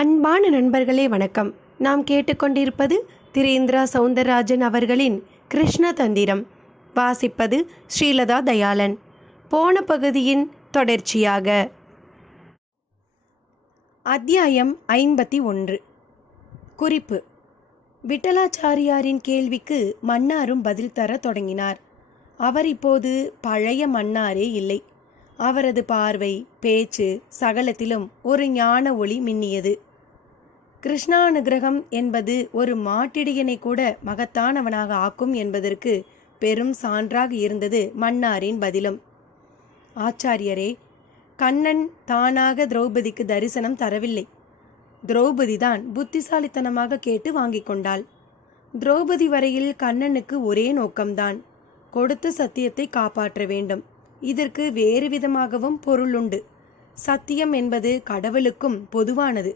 அன்பான நண்பர்களே வணக்கம். நாம் கேட்டுக்கொண்டிருப்பது திரு இந்திரா சௌந்தரராஜன் அவர்களின் கிருஷ்ண தந்திரம். வாசிப்பது ஸ்ரீலதா தயாளன். போன பகுதியின் தொடர்ச்சியாக. அத்தியாயம் 51. குறிப்பு: விட்டலாச்சாரியாரின் கேள்விக்கு மன்னாரும் பதில் தர தொடங்கினார். அவர் இப்போது பழைய மன்னாரே இல்லை. அவரது பார்வை, பேச்சு சகலத்திலும் ஒரு ஞான ஒளி மின்னியது. கிருஷ்ணானுகிரகம் என்பது ஒரு மாட்டிடையனை கூட மகத்தானவனாக ஆக்கும் என்பதற்கு பெரும் சான்றாக இருந்தது மன்னாரின் பதிலும். ஆச்சாரியரே, கண்ணன் தானாக திரௌபதிக்கு தரிசனம் தரவில்லை. திரௌபதிதான் புத்திசாலித்தனமாக கேட்டு வாங்கி கொண்டாள். திரௌபதி வரையில் கண்ணனுக்கு ஒரே நோக்கம்தான், கொடுத்த சத்தியத்தை காப்பாற்ற வேண்டும். இதற்கு வேறு விதமாகவும் பொருளுண்டு. சத்தியம் என்பது கடவுளுக்கும் பொதுவானது.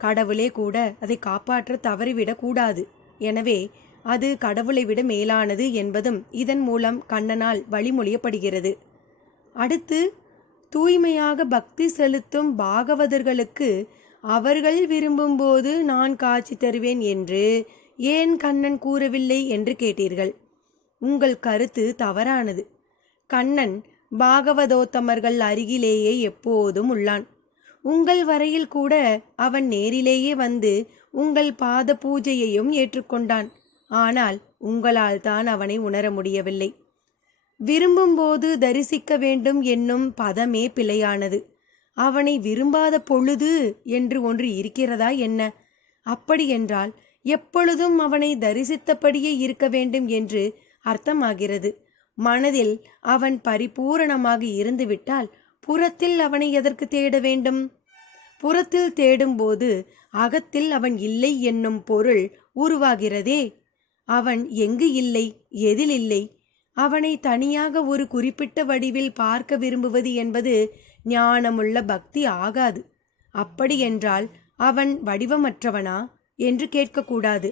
கடவுளே கூட அதை காப்பாற்ற தவறிவிடக் கூடாது. எனவே அது கடவுளை விட மேலானது என்பதும் இதன் மூலம் கண்ணனால் வழிமொழியப்படுகிறது. அடுத்து, தூய்மையாக பக்தி செலுத்தும் பாகவதர்களுக்கு அவர்கள் விரும்பும்போது நான் காட்சி தருவேன் என்று ஏன் கண்ணன் கூறவில்லை என்று கேட்டீர்கள். உங்கள் கருத்து தவறானது. கண்ணன் பாகவதோத்தமர்கள் அருகிலேயே எப்போதும் உள்ளான். உங்கள் வரையில் கூட அவன் நேரிலேயே வந்து உங்கள் பாத பூஜையையும் ஏற்றுக்கொண்டான். ஆனால் உங்களால் தான் அவனை உணர முடியவில்லை. விரும்பும்போது தரிசிக்க வேண்டும் என்னும் பதமே பிழையானது. அவனை விரும்பாத பொழுது என்று ஒன்று இருக்கிறதா என்ன? அப்படியென்றால் எப்பொழுதும் அவனை தரிசித்தபடியே இருக்க வேண்டும் என்று அர்த்தமாகிறது. மனதில் அவன் பரிபூரணமாக இருந்துவிட்டால் புறத்தில் அவனை எதற்கு தேட வேண்டும்? புறத்தில் தேடும்போது அகத்தில் அவன் இல்லை என்னும் பொருள் உருவாகிறதே. அவன் எங்கு இல்லை, எதில் இல்லை? அவனை தனியாக ஒரு குறிப்பிட்ட வடிவில் பார்க்க விரும்புவது என்பது ஞானமுள்ள பக்தி ஆகாது. அப்படியென்றால் அவன் வடிவமற்றவனா என்று கேட்கக்கூடாது.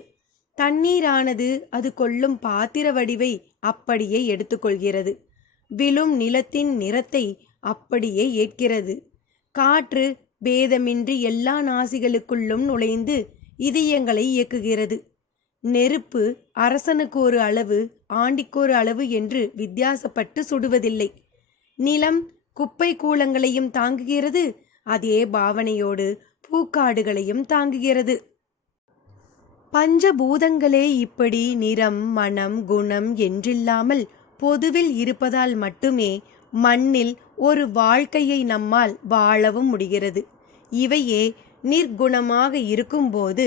தண்ணீரானது அது கொள்ளும் பாத்திர வடிவை அப்படியே எடுத்துக்கொள்கிறது. விழும் நிலத்தின் நிறத்தை அப்படியே ஏற்கிறது. காற்று பேதமின்றி எல்லா நாசிகளுக்குள்ளும் நுழைந்து இதயங்களை இயக்குகிறது. நெருப்பு அரசனுக்கு ஒரு அளவு, ஆண்டிக்கொரு அளவு என்று வித்தியாசப்பட்டு சுடுவதில்லை. நிலம் குப்பை கூலங்களையும் தாங்குகிறது. அதே பாவனையோடு பூக்காடுகளையும் தாங்குகிறது. பஞ்சபூதங்களே இப்படி நிறம், மனம், குணம் என்றில்லாமல் பொதுவில் இருப்பதால் மட்டுமே மண்ணில் ஒரு வாழ்க்கையை நம்மால் வாழவும் முடிகிறது. இவையே நிர்குணமாக இருக்கும்போது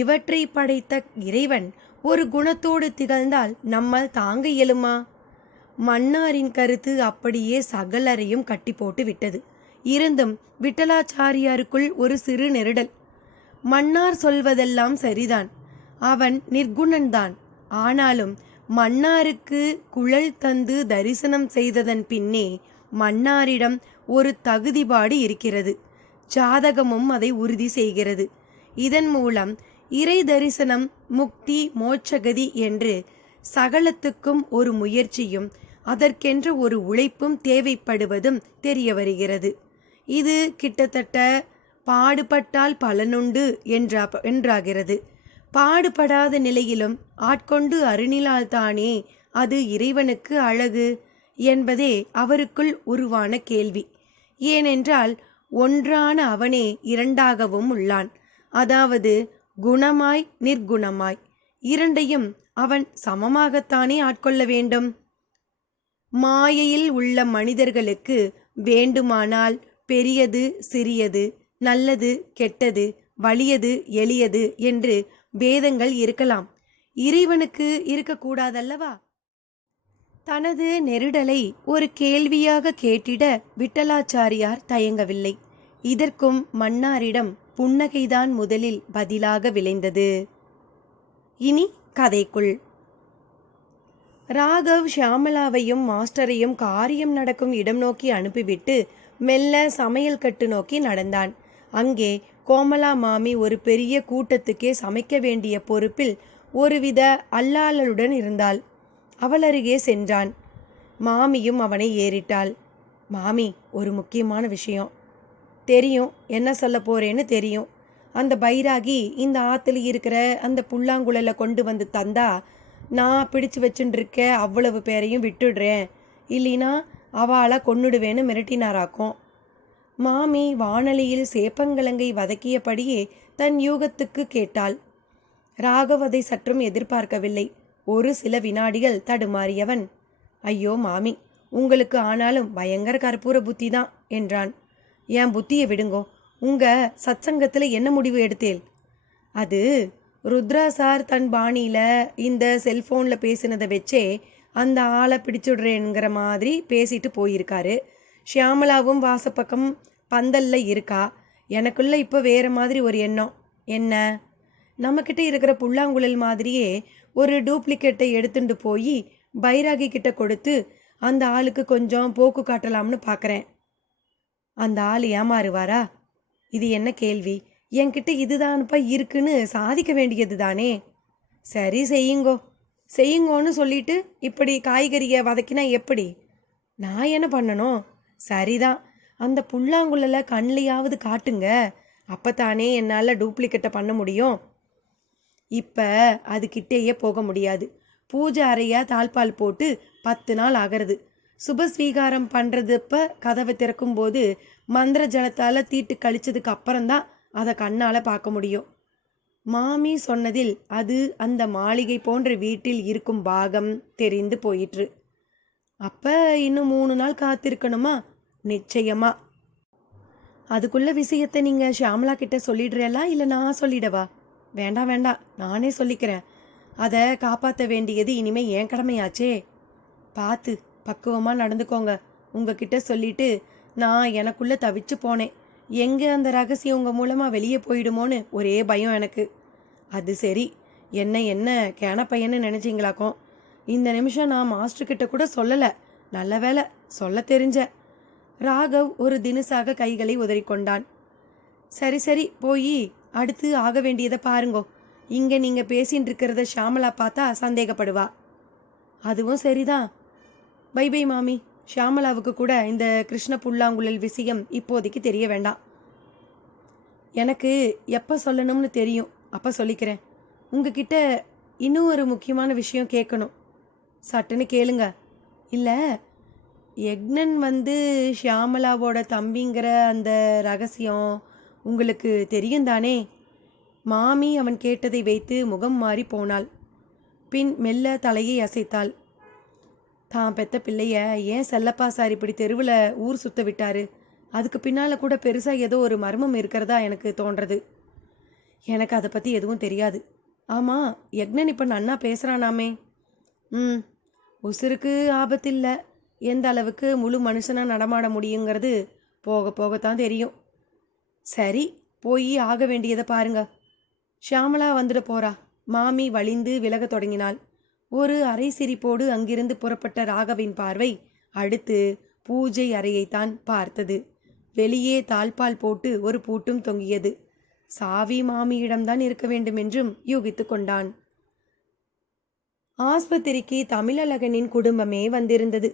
இவற்றை படைத்த இறைவன் ஒரு குணத்தோடு திகழ்ந்தால் நம்மால் தாங்க இயலுமா? மன்னாரின் கருத்து அப்படியே சகலரையும் கட்டி போட்டு விட்டது. இருந்தும் விட்டலாச்சாரியாருக்குள் ஒரு சிறு நெருடல். மன்னார் சொல்வதெல்லாம் சரிதான். அவன் நிர்குணன்தான். ஆனாலும் மன்னாருக்கு குழல் தந்து தரிசனம் செய்ததன் பின்னே மன்னாரிடம் ஒரு தகுதிபாடு இருக்கிறது. ஜாதகமும் அதை உறுதி செய்கிறது. இதன் மூலம் இறை தரிசனம், முக்தி, மோட்சகதி என்று சகலத்துக்கும் ஒரு முயற்சியும் அதற்கென்ற ஒரு உழைப்பும் தேவைப்படுவதும் தெரிய வருகிறது. இது கிட்டத்தட்ட பாடுபட்டால் பலனுண்டு என்றாகிறது. பாடுபடாத நிலையிலும் ஆட்கொண்டு அருணிலால்தானே அது இறைவனுக்கு அழகு என்பதே அவருக்குள் உருவான கேள்வி. ஏனென்றால் ஒன்றான அவனே இரண்டாகவும் உள்ளான். அதாவது குணமாய் நிர்குணமாய் இரண்டையும் அவன் சமமாகத்தானே ஆட்கொள்ள வேண்டும். மாயையில் உள்ள மனிதர்களுக்கு வேண்டுமானால் பெரியது, சிறியது, நல்லது, கெட்டது, வலியது, எளியது என்று பேதங்கள் இருக்கலாம். இறைவனுக்கு இருக்கக்கூடாதல்லவா? தனது நெருடலை ஒரு கேள்வியாக கேட்டிட விட்டலாச்சாரியார் தயங்கவில்லை. இதற்கும் மன்னாரிடம் புன்னகைதான் முதலில் பதிலாக விளைந்தது. இனி கதைக்குள். ராகவ் ஷியாமளாவையும் மாஸ்டரையும் காரியம் நடக்கும் இடம் நோக்கி அனுப்பிவிட்டு மெல்ல சமையல் கட்டு நோக்கி நடந்தான். அங்கே கோமலா மாமி ஒரு பெரிய கூட்டத்துக்கே சமைக்க வேண்டிய பொறுப்பில் ஒருவித அல்லாளலுடன் இருந்தாள். அவள் அருகே சென்றான். மாமியும் அவனை ஏறிட்டாள். மாமி, ஒரு முக்கியமான விஷயம். தெரியும், என்ன சொல்ல போறேன்னு தெரியும். அந்த பைராகி இந்த ஆற்றுல இருக்கிற அந்த புல்லாங்குழலை கொண்டு வந்து தந்தா நான் பிடிச்சு வச்சுட்டு இருக்க அவ்வளவு பேரையும் விட்டுடுறேன், இல்லைனா அவளை கொன்னுடுவேன்னு மிரட்டினாராக்கும். மாமி வானலியில் சேப்பங்கிழங்கை வதக்கியபடியே தன் யூகத்துக்கு கேட்டாள். ராகவ் அதை சற்றும் எதிர்பார்க்கவில்லை. ஒரு சில வினாடிகள் தடுமாறியவன், ஐயோ மாமி, உங்களுக்கு ஆனாலும் பயங்கர கற்பூர புத்தி தான் என்றான். என் புத்தியை விடுங்கோ, உங்க சத்சங்கத்தில் என்ன முடிவு எடுத்தேல்? அது ருத்ரா சார் தன் பாணியில் இந்த செல்ஃபோனில் பேசினதை வச்சே அந்த ஆளை பிடிச்சுடுறேங்கிற மாதிரி பேசிட்டு போயிருக்காரு. ஷியாமலாவும் வாசப்பக்கம் பந்தல்ல இருக்கா. எனக்குள்ள இப்போ வேறு மாதிரி ஒரு எண்ணம். என்ன? நம்மக்கிட்ட இருக்கிற புல்லாங்குழல் மாதிரியே ஒரு டூப்ளிகேட்டை எடுத்துட்டு போய் பைராகி கிட்ட கொடுத்து அந்த ஆளுக்கு கொஞ்சம் போக்கு காட்டலாம்னு பார்க்குறேன். அந்த ஆள் ஏமாறுவாரா? இது என்ன கேள்வி? என்கிட்ட இதுதான்ப்பா இருக்குன்னு சாதிக்க வேண்டியது தானே. சரி செய்யுங்கோ செய்யுங்கோன்னு சொல்லிட்டு இப்படி காய்கறியை வதக்கினா எப்படி? நான் என்ன பண்ணணும்? சரிதான், அந்த புல்லாங்குழலை கண்ணிலையாவது காட்டுங்க, அப்போத்தானே என்னால் டூப்ளிகேட்டை பண்ண முடியும். இப்போ அதுக்கிட்டேயே போக முடியாது. பூஜை அறையாக தாழ்பால் போட்டு 10 நாள் ஆகிறது. சுபஸ்வீகாரம் பண்ணுறதுப்ப கதவை திறக்கும்போது மந்திர ஜலத்தால் தீட்டு கழிச்சதுக்கு அப்புறம்தான் அதை கண்ணால் பார்க்க முடியும். மாமி சொன்னதில் அது அந்த மாளிகை போன்ற வீட்டில் இருக்கும் பாகம் தெரிந்து போயிற்று. அப்போ இன்னும் 3 நாள் காத்திருக்கணுமா? நிச்சயமா. அதுக்குள்ள விஷயத்தை நீங்கள் ஷியாமலா கிட்ட சொல்லிடுறேலா, இல்லை நான் சொல்லிடவா? வேண்டாம் வேண்டாம், நானே சொல்லிக்கிறேன். அதை காப்பாற்ற வேண்டியது இனிமே என் கடமையாச்சே. பார்த்து பக்குவமாக நடந்துக்கோங்க. உங்ககிட்ட சொல்லிட்டு நான் எனக்குள்ளே தவிச்சு போனேன். எங்கே அந்த ரகசியம் உங்கள் மூலமாக வெளியே போயிடுமோன்னு ஒரே பயம் எனக்கு. அது சரி, என்ன கேன பையன்னு நினச்சிங்களாக்கும். இந்த நிமிஷம் நான் மாஸ்டர்கிட்ட கூட சொல்லலை. நல்ல வேலை சொல்ல தெரிஞ்ச. ராகவ் ஒரு தினுசாக கைகளை உதறிக்கொண்டான். சரி சரி, போய் அடுத்து ஆக வேண்டியதை பாருங்கோ. இங்கே நீங்கள் பேசின்னு இருக்கிறத ஷியாமலா பார்த்தா சந்தேகப்படுவா. அதுவும் சரிதான். பை பை மாமி. ஷியாமலாவுக்கு கூட இந்த கிருஷ்ண புல்லாங்குழல் விஷயம் இப்போதைக்கு தெரிய வேண்டாம். எனக்கு எப்போ சொல்லணும்னு தெரியும், அப்போ சொல்லிக்கிறேன். உங்ககிட்ட இன்னும் ஒரு முக்கியமான விஷயம் கேட்கணும். சட்டுன்னு கேளுங்க. இல்லை, யக்னன் ஷியாமலாவோட தம்பிங்கிற அந்த ரகசியம் உங்களுக்கு தெரியும் தானே? மாமி அவன் கேட்டதை வைத்து முகம் மாறி போனாள். பின் மெல்ல தலையை அசைத்தாள். தான் பெத்த பிள்ளைய ஏன் செல்லப்பா சார் இப்படி தெருவில் ஊர் சுத்த விட்டாரு? அதுக்கு பின்னால் கூட பெருசாக ஏதோ ஒரு மர்மம் இருக்கிறதா எனக்கு தோன்றது. எனக்கு அதை பற்றி எதுவும் தெரியாது. ஆமாம், யக்னன் இப்போ நன்னா பேசுகிறானாமே. உசுருக்கு ஆபத்தில்லை. எந்த அளவுக்கு முழு மனுஷனாக நடமாட முடியுங்கிறது போக போகத்தான் தெரியும். சரி, போய் ஆக வேண்டியதை பாருங்க. ஷியாமலா வந்துட போறா. மாமி வலிந்து விலக தொடங்கினாள். ஒரு அரை சிரிப்போடு அங்கிருந்து புறப்பட்ட ராகவின் பார்வை அடுத்து பூஜை அறையைத்தான் பார்த்தது. வெளியே தாழ்பால் போட்டு ஒரு பூட்டும் தொங்கியது. சாவி மாமியிடம்தான் இருக்க வேண்டும் என்றும் யூகித்து கொண்டான். ஆஸ்பத்திரிக்கு தமிழழகனின் குடும்பமே வந்திருந்தது.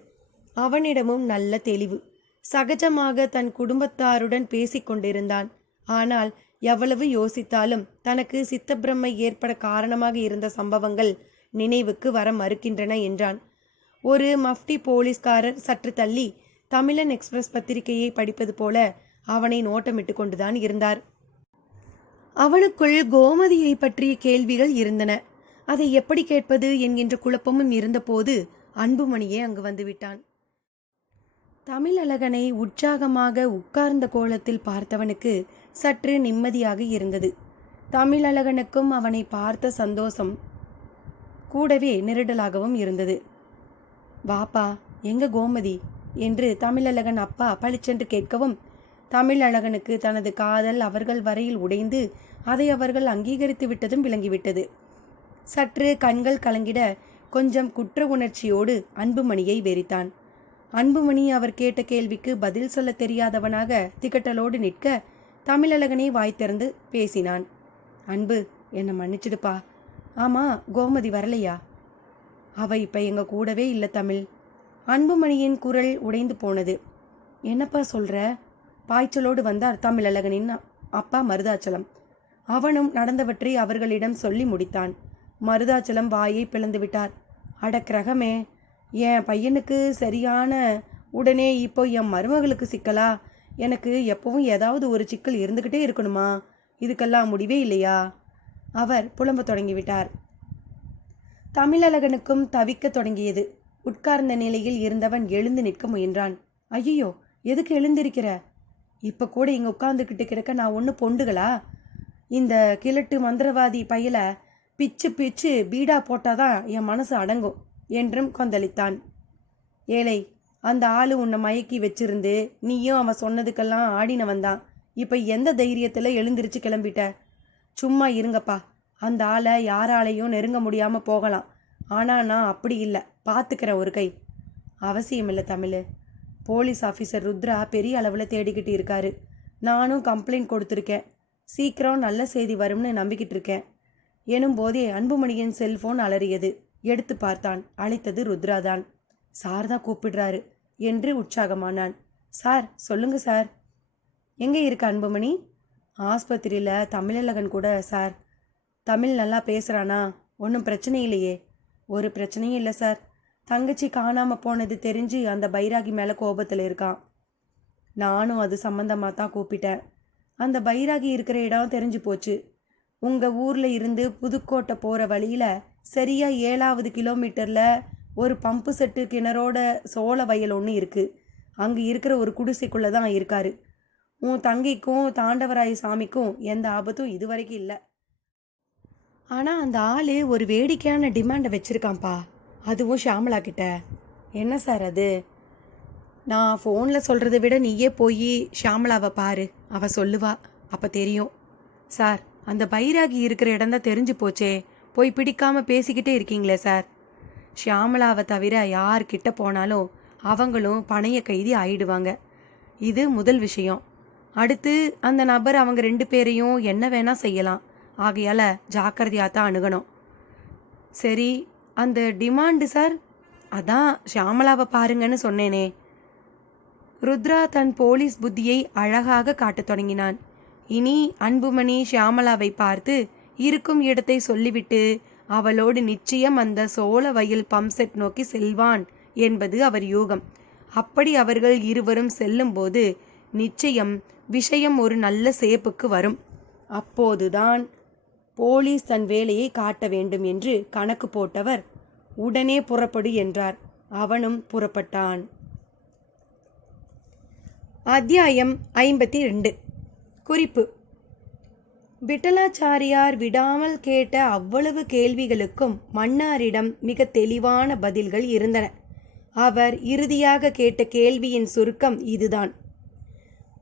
அவனிடமும் நல்ல தெளிவு. சகஜமாக தன் குடும்பத்தாருடன் பேசிக்கொண்டிருந்தான். ஆனால் எவ்வளவு யோசித்தாலும் தனக்கு சித்தப்பிரமை ஏற்பட காரணமாக இருந்த சம்பவங்கள் நினைவுக்கு வர மறுக்கின்றன என்றான். ஒரு மஃப்டி போலீஸ்காரர் சற்று தள்ளி தமிழன் எக்ஸ்பிரஸ் பத்திரிகையை படிப்பது போல அவனை நோட்டமிட்டு கொண்டுதான் இருந்தார். அவனுக்குள் கோமதியை பற்றிய கேள்விகள் இருந்தன. அதை எப்படி கேட்பது என்கின்ற குழப்பமும் இருந்தபோது அன்புமணியே அங்கு வந்துவிட்டான். தமிழழகனை உற்சாகமாக உட்கார்ந்த கோலத்தில் பார்த்தவனுக்கு சற்று நிம்மதியாக இருந்தது. தமிழழகனுக்கும் அவனை பார்த்த சந்தோஷம் கூடவே நெருடலாகவும் இருந்தது. வாப்பா, எங்க கோமதி என்று தமிழழகன் அப்பா பளிச்சென்று கேட்கவும் தமிழழகனுக்கு தனது காதல் அவர்கள் வரையில் உடைந்து அதை அவர்கள் அங்கீகரித்து விட்டதும் விளங்கிவிட்டது. சற்று கண்கள் கலங்கிட கொஞ்சம் குற்ற உணர்ச்சியோடு அன்புமணியை வெறித்தான். அன்புமணி அவர் கேட்ட கேள்விக்கு பதில் சொல்ல தெரியாதவனாக திகட்டலோடு நிற்க தமிழழகனே வாய் திறந்து பேசினான். அன்பு, என்னை மன்னிச்சிடுப்பா. ஆமா, கோமதி வரலையா? அவ இப்ப எங்க கூடவே இல்லை தமிழ். அன்புமணியின் குரல் உடைந்து போனது. என்னப்பா சொல்ற? பாய்ச்சலோடு வந்தார் தமிழழகனின் அப்பா மருதாச்சலம். அவனும் நடந்தவற்றை அவர்களிடம் சொல்லி முடித்தான். மருதாச்சலம் வாயை பிளந்து விட்டார். அட கிரகமே, என் பையனுக்கு சரியான உடனே இப்போ என் மருமகளுக்கு சிக்கலா? எனக்கு எப்பவும் ஏதாவது ஒரு சிக்கல் இருந்துக்கிட்டே இருக்கணுமா? இதுக்கெல்லாம் முடிவே இல்லையா? அவர் புலம்ப தொடங்கிவிட்டார். தமிழழகனுக்கும் தவிக்க தொடங்கியது. உட்கார்ந்த நிலையில் இருந்தவன் எழுந்து நிற்க முயன்றான். ஐயோ, எதுக்கு எழுந்திருக்கிற? இப்போ கூட இங்கே உட்காந்துக்கிட்டு கிடக்க நான் ஒன்று பொண்டுகளா? இந்த கிழட்டு மந்திரவாதி பையல பிச்சு பிச்சு பீடா போட்டாதான் என் மனசு அடங்கும் என்றும் கொந்தளித்தான். ஏழை, அந்த ஆளு உன்னை மயக்கி வச்சிருந்து நீயும் அவன் சொன்னதுக்கெல்லாம் ஆடினவன் தான். இப்போ எந்த தைரியத்தில் எழுந்திருச்சு கிளம்பிட்ட? சும்மா இருங்கப்பா. அந்த ஆளை யாராலையும் நெருங்க முடியாமல் போகலாம். ஆனால் நான் அப்படி இல்லை, பார்த்துக்கிறேன் ஒரு கை. அவசியமில்லை தமிழ். போலீஸ் ஆஃபீஸர் ருத்ரா பெரிய அளவில் தேடிக்கிட்டு இருக்காரு. நானும் கம்ப்ளைண்ட் கொடுத்துருக்கேன். சீக்கிரம் நல்ல செய்தி வரும்னு நம்பிக்கிட்டு இருக்கேன் எனும் போதே அன்புமணியின் செல்போன் அலறியது. எடுத்து பார்த்தான். அழைத்தது ருத்ராதான். சார் தான் கூப்பிடுறாரு என்று உற்சாகமானான். சார் சொல்லுங்க சார். எங்கே இருக்க அன்புமணி? ஆஸ்பத்திரியில் தமிழழகன் கூட சார். தமிழ் நல்லா பேசுகிறானா? ஒன்றும் பிரச்சனை இல்லையே? ஒரு பிரச்சனையும் இல்லை சார். தங்கச்சி காணாமல் போனது தெரிஞ்சு அந்த பைராகி மேலே கோபத்தில் இருக்கான். நானும் அது சம்மந்தமாக தான் கூப்பிட்டேன். அந்த பைராகி இருக்கிற இடம் தெரிஞ்சு போச்சு. உங்கள் ஊரில் இருந்து புதுக்கோட்டை போகிற வழியில் சரியாக 7வது கிலோமீட்டரில் ஒரு பம்பு செட்டு கிணறோட சோள வயல் ஒன்று இருக்குது. அங்கே இருக்கிற ஒரு குடிசைக்குள்ளே தான் இருக்காரு. உன் தங்கிக்கும் தாண்டவராய சாமிக்கும் எந்த ஆபத்தும் இதுவரைக்கும் இல்லை. ஆனால் அந்த ஆள் ஒரு வேடிக்கையான டிமாண்டை வச்சுருக்கான்ப்பா. அதுவும் ஷியாமலா கிட்ட. என்ன சார் அது? நான் ஃபோனில் சொல்கிறத விட நீயே போய் ஷியாமலாவை பாரு, அவள் சொல்லுவா, அப்போ தெரியும். சார், அந்த பைராகி இருக்கிற இடம் தான் தெரிஞ்சு போச்சே, போய் பிடிக்காமல் பேசிக்கிட்டே இருக்கீங்களே சார். ஷியாமலாவை தவிர யார்கிட்ட போனாலும் அவங்களும் பணைய கைதி ஆயிடுவாங்க. இது முதல் விஷயம். அடுத்து அந்த நபர் அவங்க 2 பேரையும் என்ன வேணால் செய்யலாம். ஆகையால் ஜாக்கிரதையாக தான் அணுகணும். சரி, அந்த டிமாண்டு சார்? அதான் ஷியாமலாவை பாருங்கன்னு சொன்னேனே. ருத்ரா தன் போலீஸ் புத்தியை அழகாக காட்டத் தொடங்கினான். இனி அன்புமணி ஷியாமலாவை பார்த்து இருக்கும் இடத்தை சொல்லிவிட்டு அவளோடு நிச்சயம் அந்த சோள வயல் பம்ப்செட் நோக்கி செல்வான் என்பது அவர் யூகம். அப்படி அவர்கள் இருவரும் செல்லும்போது நிச்சயம் விஷயம் ஒரு நல்ல சேப்புக்கு வரும். அப்போதுதான் போலீஸ் தன் வேலையை காட்ட வேண்டும் என்று கணக்கு போட்டவர் உடனே புறப்படு என்றார். அவனும் புறப்பட்டான். அத்தியாயம் 52. குறிப்பு: விட்டலாச்சாரியார் விடாமல் கேட்ட அவ்வளவு கேள்விகளுக்கும் மன்னாரிடம் மிக தெளிவான பதில்கள் இருந்தன. அவர் இறுதியாக கேட்ட கேள்வியின் சுருக்கம் இதுதான்: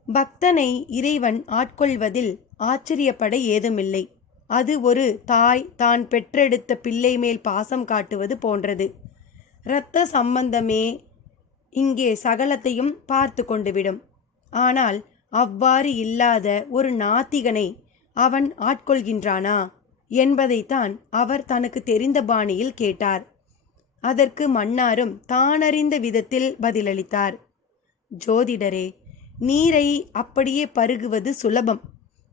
பக்தனை இறைவன் ஆட்கொள்வதில் ஆச்சரியப்பட ஏதுமில்லை. அது ஒரு தாய் தான் பெற்றெடுத்த பிள்ளை மேல் பாசம் காட்டுவது போன்றது. இரத்த சம்பந்தமே இங்கே சகலத்தையும் பார்த்து கொண்டுவிடும். ஆனால் அவ்வாறு இல்லாத ஒரு நாத்திகனை அவன் ஆட்கொள்கின்றானா என்பதைத்தான் அவர் தனக்கு தெரிந்த பாணியில் கேட்டார். அதற்கு மன்னாரும் தானறிந்த விதத்தில் பதிலளித்தார். ஜோதிடரே, நீரை அப்படியே பருகுவது சுலபம்.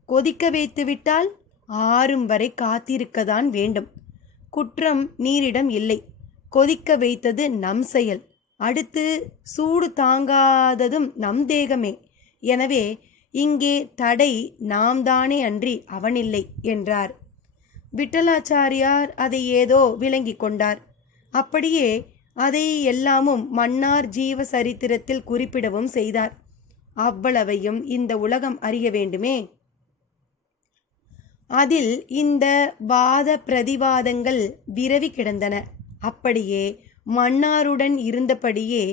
கொதிக்க வைத்துவிட்டால் ஆறும் வரை காத்திருக்கத்தான் வேண்டும். குற்றம் நீரிடம் இல்லை. கொதிக்க வைத்தது நம் செயல். அடுத்து சூடு தாங்காததும் நம் தேகமே. எனவே இங்கே தடை நாம் தானே அன்றி அவனில்லை என்றார். விட்டலாச்சாரியார் அதை ஏதோ விளங்கி கொண்டார். அப்படியே அதை எல்லாமும் மன்னார் ஜீவ சரித்திரத்தில் குறிப்பிடவும் செய்தார். அவ்வளவையும் இந்த உலகம் அறிய வேண்டுமே. அதில் இந்த வாத பிரதிவாதங்கள் விரவி கிடந்தன. அப்படியே மன்னாருடன் இருந்தபடியே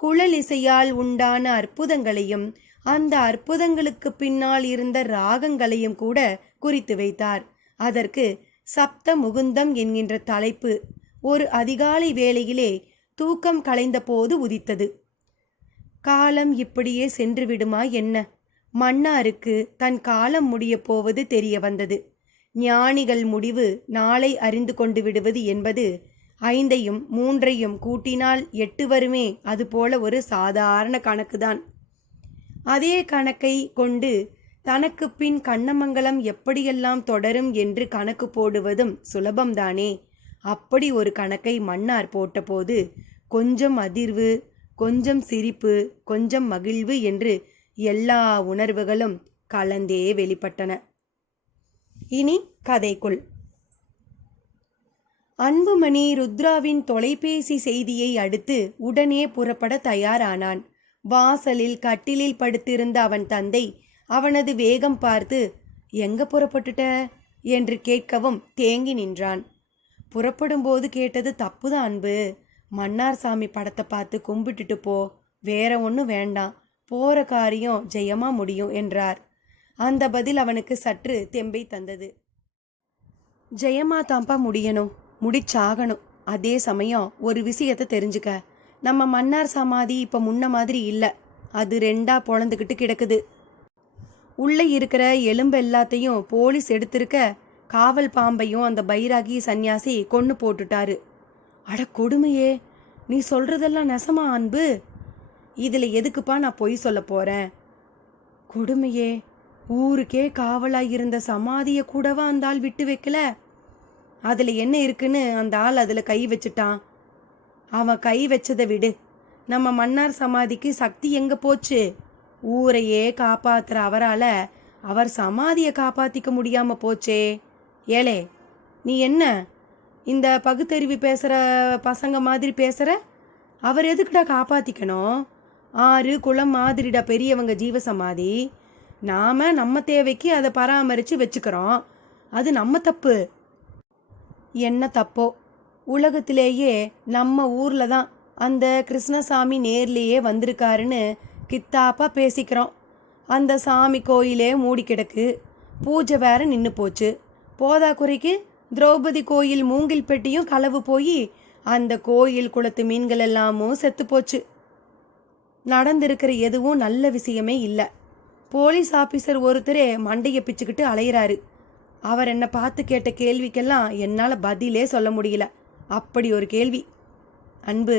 குழலிசையால் உண்டான அற்புதங்களையும் அந்த அற்புதங்களுக்கு பின்னால் இருந்த ராகங்களையும் கூட குறித்து வைத்தார். அதற்கு சப்த முகுந்தம் என்கின்ற தலைப்பு ஒரு அதிகாலை வேளையிலே தூக்கம் கலைந்த போது உதித்தது. காலம் இப்படியே சென்று விடுமா என்ன? மன்னாருக்கு தன் காலம் முடிய போவது தெரிய வந்தது. ஞானிகள் முடிவு நாளை அறிந்து கொண்டு விடுவது என்பது 5ஐயும் 3ஐயும் கூட்டினால் 8 வருமே, அதுபோல ஒரு சாதாரண கணக்குதான். அதே கணக்கை கொண்டு தனக்கு பின் கண்ணமங்கலம் எப்படியெல்லாம் தொடரும் என்று கணக்கு போடுவதும் சுலபம்தானே. அப்படி ஒரு கணக்கை மன்னார் போட்டபோது கொஞ்சம் அதிர்வு, கொஞ்சம் சிரிப்பு, கொஞ்சம் மகிழ்வு என்று எல்லா உணர்வுகளும் கலந்தே வெளிப்பட்டன. இனி கதைக்குள். அன்புமணி ருத்ராவின் தொலைபேசி செய்தியை அடுத்து உடனே புறப்பட தயாரானான். வாசலில் கட்டிலில் படுத்திருந்த அவன் தந்தை அவனது வேகம் பார்த்து, எங்க புறப்பட்டுட்ட என்று கேட்கவும் தேங்கி நின்றான். புறப்படும்போது கேட்டது தப்புதான் அன்பு. மன்னார் சாமி படத்தை பார்த்து கும்பிட்டுட்டு போ, வேற ஒன்றும் வேண்டாம், போற காரியம் ஜெயமா முடியும் என்றார். அந்த பதில் அவனுக்கு சற்று தெம்பை தந்தது. ஜெயமா தான்ப்பா முடியணும், முடிச்சாகணும். அதே சமயம் ஒரு விஷயத்தை தெரிஞ்சுக்க, நம்ம மன்னார் சமாதி இப்போ முன்ன மாதிரி இல்லை. அது ரெண்டா பொழந்துக்கிட்டு கிடக்குது. உள்ளே இருக்கிற எலும்பு எல்லாத்தையும் போலீஸ் எடுத்திருக்க, காவல் பாம்பையும் அந்த பைராகி சந்நியாசி கொன்று போட்டுட்டாரு. அட கொடுமையே, நீ சொல்றதெல்லாம் நெசமா அன்பு? இதில் எதுக்குப்பா நான் பொய் சொல்ல போகிறேன்? கொடுமையே, ஊருக்கே காவலாயிருந்த சமாதியை கூடவா அந்த ஆள் விட்டு வைக்கல? அதில் என்ன இருக்குன்னு அந்த ஆள் அதில் கை வச்சுட்டான். அவன் கை வச்சதை விடு, நம்ம மன்னார் சமாதிக்கு சக்தி எங்கே போச்சு? ஊரையே காப்பாற்றுற அவரால் அவர் சமாதியை காப்பாற்றிக்க முடியாமல் போச்சே. ஏலே, நீ என்ன இந்த பகுத்தறிவு பேசுகிற பசங்க மாதிரி பேசுகிற? அவர் எதுக்குடா காப்பாற்றிக்கணும்? 6 குளம் மாதிரிடா பெரியவங்க ஜீவசமாதி. நாம் நம்ம தேவைக்கு அதை பராமரித்து வச்சுக்கிறோம். அது நம்ம தப்பு. என்ன தப்போ, உலகத்திலேயே நம்ம ஊரில் தான் அந்த கிருஷ்ணசாமி நேர்லேயே வந்திருக்காருன்னு கித்தாப்பா பேசிக்கிறோம். அந்த சாமி கோயிலே மூடி கிடக்கு, பூஜை வேற நின்று போச்சு. போதா குறைக்கு திரௌபதி கோயில் மூங்கில் பெட்டியும் களவு போய் அந்த கோயில் குளத்து மீன்கள் எல்லாமும் செத்து போச்சு. நடந்திருக்கிற எதுவும் நல்ல விஷயமே இல்லை. போலீஸ் ஆஃபீஸர் ஒருத்தரே மண்டையை பிச்சுக்கிட்டு அலையிறாரு. அவர் என்னை பார்த்து கேட்ட கேள்விக்கெல்லாம் என்னால் பதிலே சொல்ல முடியல. அப்படி ஒரு கேள்வி. அன்பு,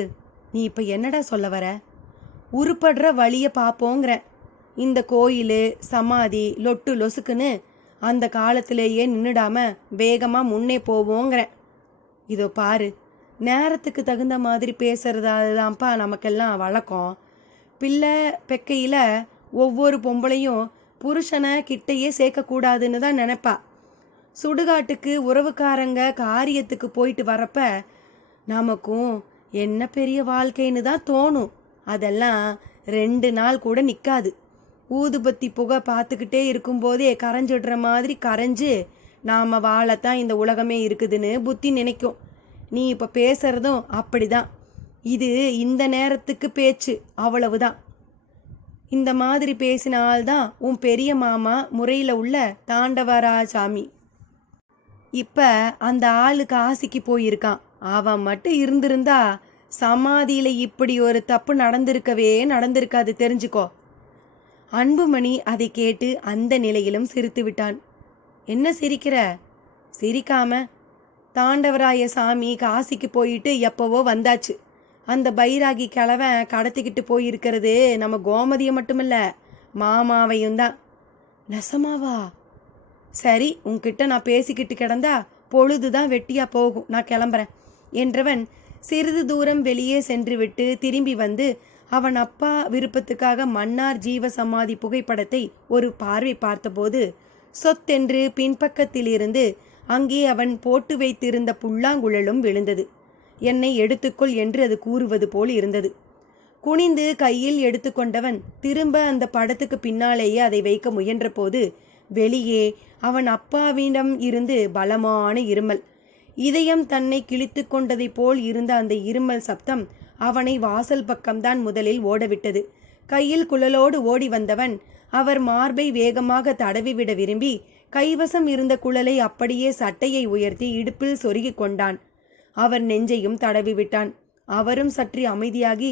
நீ இப்போ என்னடா சொல்ல வர? உருப்படுற வழியை பார்ப்போங்கிற. இந்த கோயில் சமாதி லொட்டு லொசுக்குன்னு அந்த காலத்திலேயே நின்றுடாம வேகமாக முன்னே போவோங்கிற. இதோ பாரு, நேரத்துக்கு தகுந்த மாதிரி பேசுறதாதான்ப்பா நமக்கெல்லாம் வழக்கம். பிள்ளை பெக்கையில் ஒவ்வொரு பொம்பளையும் புருஷனை கிட்டையே சேர்க்கக்கூடாதுன்னு தான் நினைப்பா. சுடுகாட்டுக்கு உறவுக்காரங்க காரியத்துக்கு போயிட்டு வரப்ப நமக்கும் என்ன பெரிய வாழ்க்கைன்னு தான் தோணும். அதெல்லாம் 2 நாள் கூட நிற்காது. ஊதுபத்தி புகை பார்த்துக்கிட்டே இருக்கும்போதே கரைஞ்சிடுற மாதிரி கரைஞ்சு நாம் வாழத்தான் இந்த உலகமே இருக்குதுன்னு புத்தி நினைக்கும். நீ இப்போ பேசுகிறதும் அப்படிதான். இது இந்த நேரத்துக்கு பேச்சு, அவ்வளவுதான். இந்த மாதிரி பேசினால்தான் உன் பெரிய மாமா முறையில் உள்ள தாண்டவராசாமி. இப்போ அந்த ஆளு காசிக்கு போயிருக்கான். அவன் மட்டும் இருந்திருந்தா சமாதியில் இப்படி ஒரு தப்பு நடந்திருக்காது, தெரிஞ்சுக்கோ. அன்புமணி அதை கேட்டு அந்த நிலையிலும் சிரித்து விட்டான். என்ன சிரிக்கிற? சிரிக்காம, தாண்டவராய சாமி காசிக்கு போயிட்டு எப்போவோ வந்தாச்சு. அந்த பைராகி கிழவன் கடத்திக்கிட்டு போயிருக்கிறது நம்ம கோமதியை மட்டுமில்ல, மாமாவையும் தான். நெசமாவா? சரி, உன்கிட்ட நான் பேசிக்கிட்டு கிடந்தா பொழுதுதான் வெட்டியா போகும், நான் கிளம்புறேன் என்றவன் சிறிது தூரம் வெளியே சென்று விட்டு திரும்பி வந்து அவன் அப்பா விருப்பத்துக்காக மன்னார் ஜீவ சமாதி புகைப்படத்தை ஒரு பார்வை பார்த்தபோது சொத்தென்று பின்பக்கத்திலிருந்து அங்கே அவன் போட்டு வைத்திருந்த புல்லாங்குழலும் விழுந்தது. என்னை எடுத்துக்கொள் என்று அது கூறுவது போல் இருந்தது. குனிந்து கையில் எடுத்துக்கொண்டவன் திரும்ப அந்த படத்துக்கு பின்னாலேயே அதை வைக்க முயன்ற போது வெளியே அவன் அப்பாவிடம் இருந்து பலமான இருமல். இதயம் தன்னை கிழித்து கொண்டதை போல் இருந்த அந்த இருமல் சப்தம் அவனை வாசல் பக்கம்தான் முதலில் ஓடவிட்டது. கையில் குழலோடு ஓடி வந்தவன் அவர் மார்பை வேகமாக தடவிவிட விரும்பி கைவசம் இருந்த குழலை அப்படியே சட்டையை உயர்த்தி இடுப்பில் சொருகி கொண்டான். அவர் நெஞ்சையும் தடவி விட்டான். அவரும் சற்று அமைதியாகி,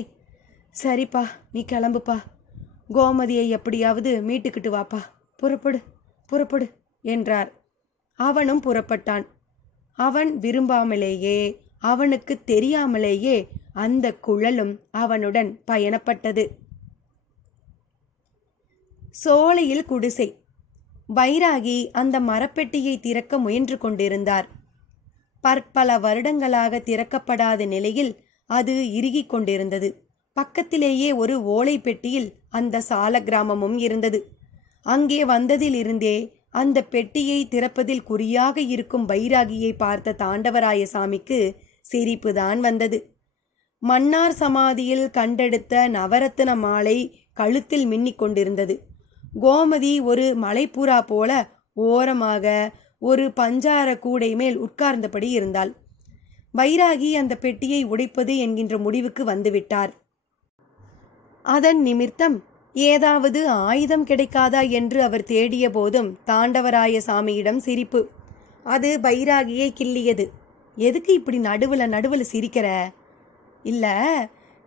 சரிப்பா, நீ கிளம்புப்பா, கோமதியை எப்படியாவது மீட்டுக்கிட்டு வாப்பா, புறப்படு என்றார். அவனும் புறப்பட்டான். அவன் விரும்பாமலேயே, அவனுக்கு தெரியாமலேயே அந்த குழலும் அவனுடன் பயணப்பட்டது. சோலையில் குடிசை. பைராகி அந்த மரப்பெட்டியை திறக்க முயன்று கொண்டிருந்தார். பற்பல வருடங்களாக திறக்கப்படாத நிலையில் அது இறுகிக் கொண்டிருந்தது. பக்கத்திலேயே ஒரு ஓலை பெட்டியில் அந்த சால கிராமமும் இருந்தது. அங்கே வந்ததிலிருந்தே அந்த பெட்டியை திறப்பதில் குறியாக இருக்கும் பைராகியை பார்த்த தாண்டவராயசாமிக்கு சிரிப்புதான் வந்தது. மன்னார் சமாதியில் கண்டெடுத்த நவரத்தின மாலை கழுத்தில் மின்னிக் கொண்டிருந்தது. கோமதி ஒரு மலைப்புறா போல ஓரமாக ஒரு பஞ்சார கூடை மேல் உட்கார்ந்தபடி இருந்தாள். பைராகி அந்த பெட்டியை உடைப்பது என்கின்ற முடிவுக்கு வந்துவிட்டார். அதன் நிமித்தம் ஏதாவது ஆயுதம் கிடைக்காதா என்று அவர் தேடிய போதும் தாண்டவராயசாமியிடம் சிரிப்பு. அது பைராகியை கிள்ளியது. எதுக்கு இப்படி நடுவில் சிரிக்கிற? இல்லை,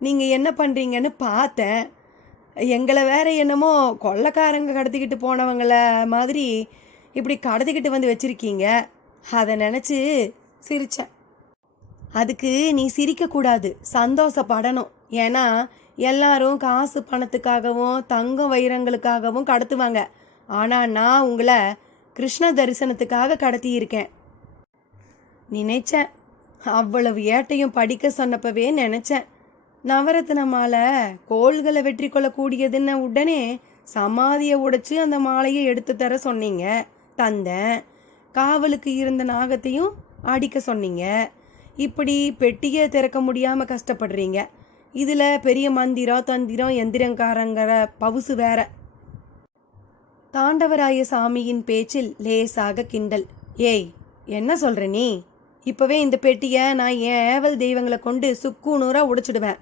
நீங்கள் என்ன பண்ணுறீங்கன்னு பார்த்தேன். எங்களை வேற என்னமோ கொள்ளைக்காரங்க கடத்திக்கிட்டு போனவங்கள மாதிரி இப்படி கடத்திக்கிட்டு வந்து வச்சுருக்கீங்க. அதை நினச்சி சிரித்தேன். அதுக்கு நீ சிரிக்கக்கூடாது, சந்தோஷப்படணும். ஏன்னா எல்லாரும் காசு பணத்துக்காகவும் தங்கம் வைரங்களுக்காகவும் கடத்துவாங்க. ஆனால் நான் உங்களை கிருஷ்ண தரிசனத்துக்காக கடத்தியிருக்கேன். நினைச்சேன், அவ்வளவு ஏட்டையும் படிக்க சொன்னப்பவே நினச்சேன். நவரத்ன மாலை கோள்களை வெற்றி கொள்ளக்கூடியதுன்னு உடனே சமாதியை உடைச்சு அந்த மாலையை எடுத்து தர சொன்னீங்க. தந்தேன். காவலுக்கு இருந்த நாகத்தையும் அடிக்க சொன்னீங்க. இப்படி பெட்டியை திறக்க முடியாமல் கஷ்டப்படுறீங்க. இதில் பெரிய மந்திரம் தந்திரம் எந்திரங்காரங்கிற பவுசு வேற. தாண்டவராயசாமியின் பேச்சில் லேசாக கிண்டல். ஏய், என்ன சொல்கிற நீ? இப்போவே இந்த பெட்டியை நான் என் ஏவல் தெய்வங்களை கொண்டு சுக்குநூறாக உடைச்சிடுவேன்.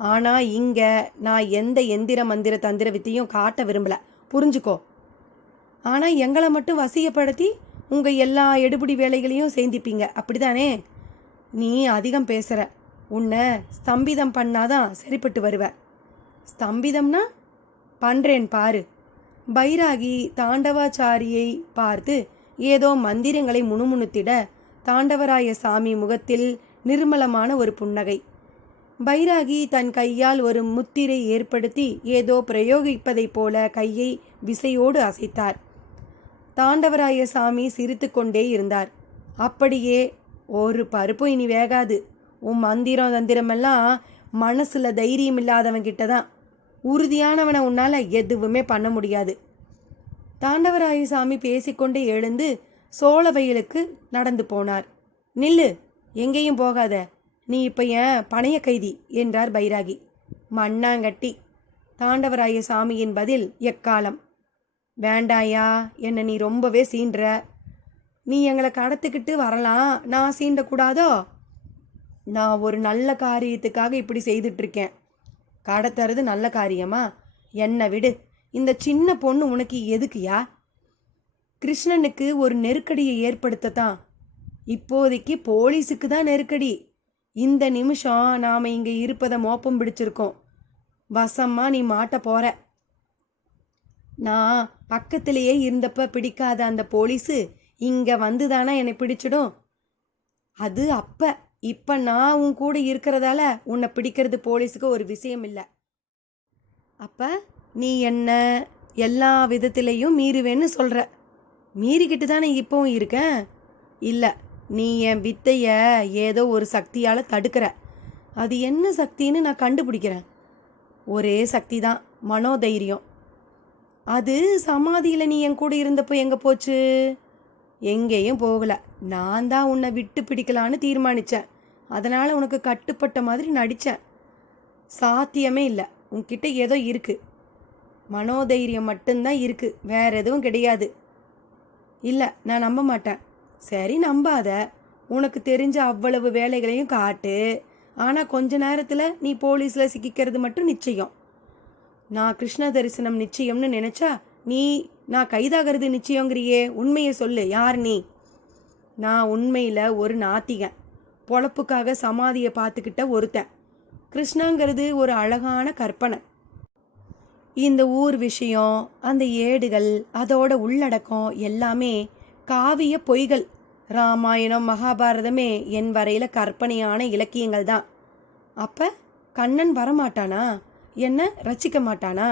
ஆனால் இங்கே நான் எந்த எந்திர மந்திர தந்திர வித்தையும் காட்ட விரும்பலை, புரிஞ்சுக்கோ. ஆனால் எங்களை மட்டும் வசியப்படுத்தி உங்கள் எல்லா எடுபிடி வேலைகளையும் சேர்ந்திப்பீங்க, அப்படிதானே? நீ அதிகம் பேசுகிற. உன்னை ஸ்தம்பிதம் பண்ணாதான் சரிப்பட்டு வருவ. ஸ்தம்பிதம்னா பண்ணுறேன் பாரு. பைராகி தாண்டவாச்சாரியை பார்த்து ஏதோ மந்திரங்களை முணுமுணுத்திட தாண்டவராயசாமி முகத்தில் நிர்மலமான ஒரு புன்னகை. பைராகி தன் கையால் ஒரு முத்திரை ஏற்படுத்தி ஏதோ பிரயோகிப்பதைப் போல கையை விசையோடு அசைத்தார். தாண்டவராயசாமி சிரித்து கொண்டே இருந்தார். அப்படியே, ஒரு பருப்பும் இனி வேகாது. உன் மந்திரம் தந்திரமெல்லாம் மனசில் தைரியம் இல்லாதவங்கிட்ட தான். உறுதியானவனை உன்னால் எதுவுமே பண்ண முடியாது. தாண்டவராயசாமி பேசிக்கொண்டே எழுந்து சோழ வயலுக்கு நடந்து போனார். நில்லு, எங்கேயும் போகாத. நீ இப்போ ஏன் பணைய கைதி என்றார் பைராகி. மண்ணாங்கட்டி. தாண்டவராயசாமியின் பதில் எக்காலம். வேண்டாயா, என்னை நீ ரொம்பவே சீன்ற. நீ எங்களை கடத்துக்கிட்டு வரலாம், நான் சீண்டக்கூடாதோ? நான் ஒரு நல்ல காரியத்துக்காக இப்படி செய்துட்ருக்கேன். கடத்துறது நல்ல காரியமா? என்னை விடு. இந்த சின்ன பொண்ணு உனக்கு எதுக்குயா? கிருஷ்ணனுக்கு ஒரு நெருக்கடியை ஏற்படுத்தத்தான். இப்போதைக்கு போலீஸுக்கு தான் நெருக்கடி. இந்த நிமிஷம் நாம் இங்கே இருப்பதை மோப்பம் பிடிச்சிருக்கோம். வசமா நீ மாட்ட போற. நான் பக்கத்திலேயே இருந்தப்ப பிடிக்காத அந்த போலீஸு இங்கே வந்து தானே என்னை பிடிச்சிடும். அது அப்போ. இப்போ நான் உன் கூட இருக்கிறதால உன்னை பிடிக்கிறது போலீஸுக்கு ஒரு விஷயம் இல்லை. அப்போ நீ என்ன எல்லா விதத்திலையும் மீறுவேன்னு சொல்கிற. மீறிக்கிட்டு தானே இப்போவும் இருக்கேன். இல்லை, நீ என் வித்தைய ஏதோ ஒரு சக்தியால் தடுக்கிற. அது என்ன சக்தின்னு நான் கண்டுபிடிக்கிறேன். ஒரே சக்தி தான், மனோதைரியம். அது சமாதியில் நீ என் கூட இருந்தப்போ எங்கே போச்சு? எங்கேயும் போகலை. நான் தான் உன்னை விட்டு பிடிக்கலான்னு தீர்மானித்தேன். அதனால் உனக்கு கட்டுப்பட்ட மாதிரி நடித்தேன். சாத்தியமே இல்லை. உன்கிட்ட ஏதோ இருக்குது. மனோதைரியம் மட்டும்தான் இருக்குது, வேற எதுவும் கிடையாது. இல்லை, நான் நம்ப மாட்டேன். சரி, நம்பாத. உனக்கு தெரிஞ்ச அவ்வளவு வேலைகளையும் காட்டு. ஆனால் கொஞ்ச நேரத்தில் நீ போலீஸில் சிக்கிக்கிறது மட்டும் நிச்சயம். நான் கிருஷ்ண தரிசனம் நிச்சயம்னு நினச்சா நீ நான் கைதாகிறது நிச்சயங்கிறியே. உண்மையை சொல்லு, யார் நீ? நான் உண்மையில் ஒரு நாத்திகன். பொழப்புக்காக சமாதியை பார்த்துக்கிட்ட ஒருத்தன். கிருஷ்ணங்கிறது ஒரு அழகான கற்பனை. இந்த ஊர் விஷயம், அந்த ஏடுகள், அதோட உள்ளடக்கம் எல்லாமே காவிய பொய்கள். ராமாயணம் மகாபாரதமே என் வரையில் கற்பனையான இலக்கியங்கள் தான். அப்போ கண்ணன் வரமாட்டானா? என்ன ரசிக்க மாட்டானா?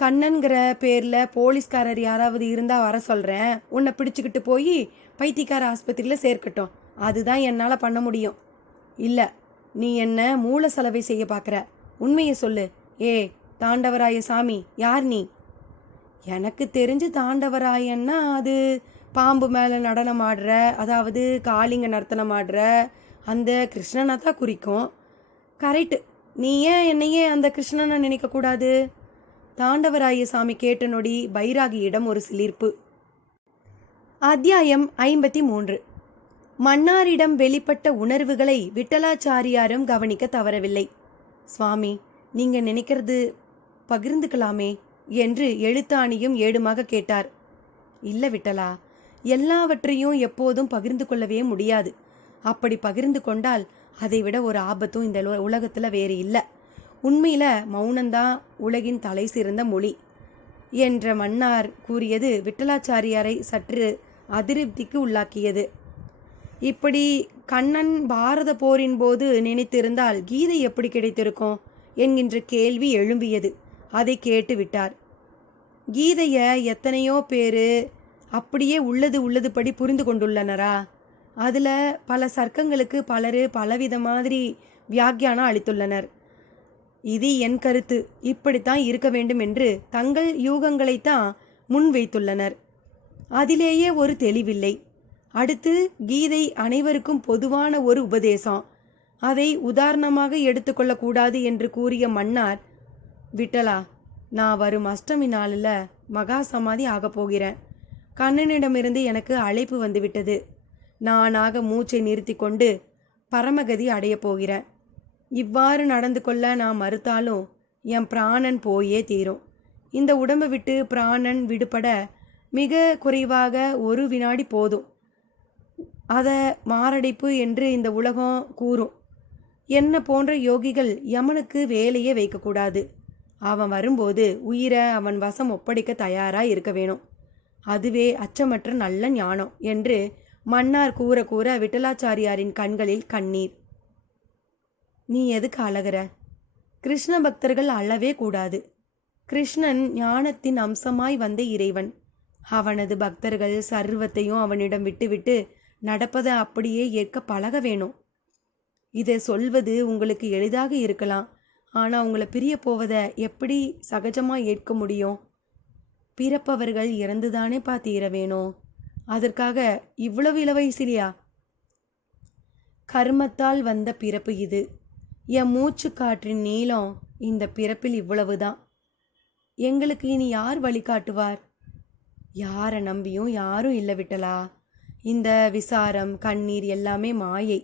கண்ணன்கிற பேர்ல போலீஸ்காரர் யாராவது இருந்தா வர சொல்றேன், உன்னை பிடிச்சுக்கிட்டு போய் பைத்தியக்கார ஆஸ்பத்திரியில சேர்க்கட்டும். அதுதான் என்னால பண்ண முடியும். இல்ல, நீ என்ன மூல செலவை செய்ய பார்க்குற. உண்மையை சொல்லு. ஏ தாண்டவராய சாமி, யார் நீ? எனக்கு தெரிஞ்சு தாண்டவராயன்னா அது பாம்பு மேலே நடனம் ஆடுற, அதாவது காளிங்க நர்த்தனம் ஆடுற அந்த கிருஷ்ணனை தான் குறிக்கும். கரெக்டு. நீ ஏன் என்னையே அந்த கிருஷ்ணனை நினைக்கக்கூடாது? தாண்டவராய சாமி கேட்ட நொடி பைராகியிடம் ஒரு சிலிர்ப்பு. அத்தியாயம் 53. மன்னாரிடம் வெளிப்பட்ட உணர்வுகளை விட்டலாச்சாரியாரும் கவனிக்க தவறவில்லை. சுவாமி, நீங்க நினைக்கிறது பகிர்ந்துக்கலாமே என்று எழுத்தாணியும் ஏடுமாக கேட்டார். இல்ல விட்டலா, எல்லாவற்றையும் எப்போதும் பகிர்ந்து கொள்ளவே முடியாது. அப்படி பகிர்ந்து கொண்டால் அதைவிட ஒரு ஆபத்தும் இந்த உலகத்துல வேறு இல்லை. உண்மையில மௌனந்தான் உலகின் தலை சிறந்த மொழி என்ற மன்னார் கூறியது விட்டலாச்சாரியாரை சற்று அதிருப்திக்கு உள்ளாக்கியது. இப்படி கண்ணன் பாரத போரின் போது நினைத்திருந்தால் கீதை எப்படி கிடைத்திருக்கும் என்கின்ற கேள்வி எழும்பியது. அதை கேட்டு விட்டார். கீதைய எத்தனையோ பேரு அப்படியே உள்ளது படி புரிந்து கொண்டுள்ளனரா? அதுல பல சர்க்கங்களுக்கு பலரு பலவித மாதிரி வியாக்கியானம் அளித்துள்ளனர். இது என் கருத்து, இப்படித்தான் இருக்க வேண்டும் என்று தங்கள் யூகங்களைத்தான் முன்வைத்துள்ளனர். அதிலேயே ஒரு தெளிவில்லை. அடுத்து கீதை அனைவருக்கும் பொதுவான ஒரு உபதேசம், அதை உதாரணமாக எடுத்துக்கொள்ளக்கூடாது என்று கூறிய மன்னார், விட்டலா, நான் வரும் அஷ்டமி நாளில் மகா சமாதி ஆகப் போகிறேன். கண்ணனிடமிருந்து எனக்கு அழைப்பு வந்துவிட்டது. நானாக மூச்சை நிறுத்தி கொண்டு பரமகதி அடையப் போகிறேன். இவ்வாறு நடந்து கொள்ள நான் மறுத்தாலும் என் பிராணன் போயே தீரும். இந்த உடம்பை விட்டு பிராணன் விடுபட மிக குறைவாக 1 வினாடி போதும். அதை மாரடைப்பு என்று இந்த உலகம் கூறும். என்ன போன்ற யோகிகள் யமனுக்கு வேலையே வைக்கக்கூடாது. அவன் வரும்போது உயிரை அவன் வசம் ஒப்படைக்க தயாராக இருக்க வேணும். அதுவே அச்சமற்ற நல்ல ஞானம் என்று மன்னார் கூற விட்டலாச்சாரியாரின் கண்களில் கண்ணீர். நீ எதுக்கு அழகிற? கிருஷ்ண பக்தர்கள் அழவே கூடாது. கிருஷ்ணன் ஞானத்தின் அம்சமாய் வந்த இறைவன். அவனது பக்தர்கள் சர்வத்தையும் அவனிடம் விட்டுவிட்டு நடப்பதை அப்படியே ஏற்க பழக வேணும். இதை சொல்வது உங்களுக்கு எளிதாக இருக்கலாம். ஆனால் உங்களை பிரிய போவதை எப்படி சகஜமாக ஏற்க முடியும்? பிறப்பவர்கள் இறந்துதானே தீர வேணும். அதற்காக இவ்வளவு இளவயசிலியா? கர்மத்தால் வந்த பிறப்பு இது. என் மூச்சு காற்றின் நீளம் இந்த பிறப்பில் இவ்வளவுதான். எங்களுக்கு இனி யார் வழிகாட்டுவார்? யாரை நம்பியும் யாரும் இல்லை விட்டலா. இந்த விசாரம் கண்ணீர் எல்லாமே மாயை.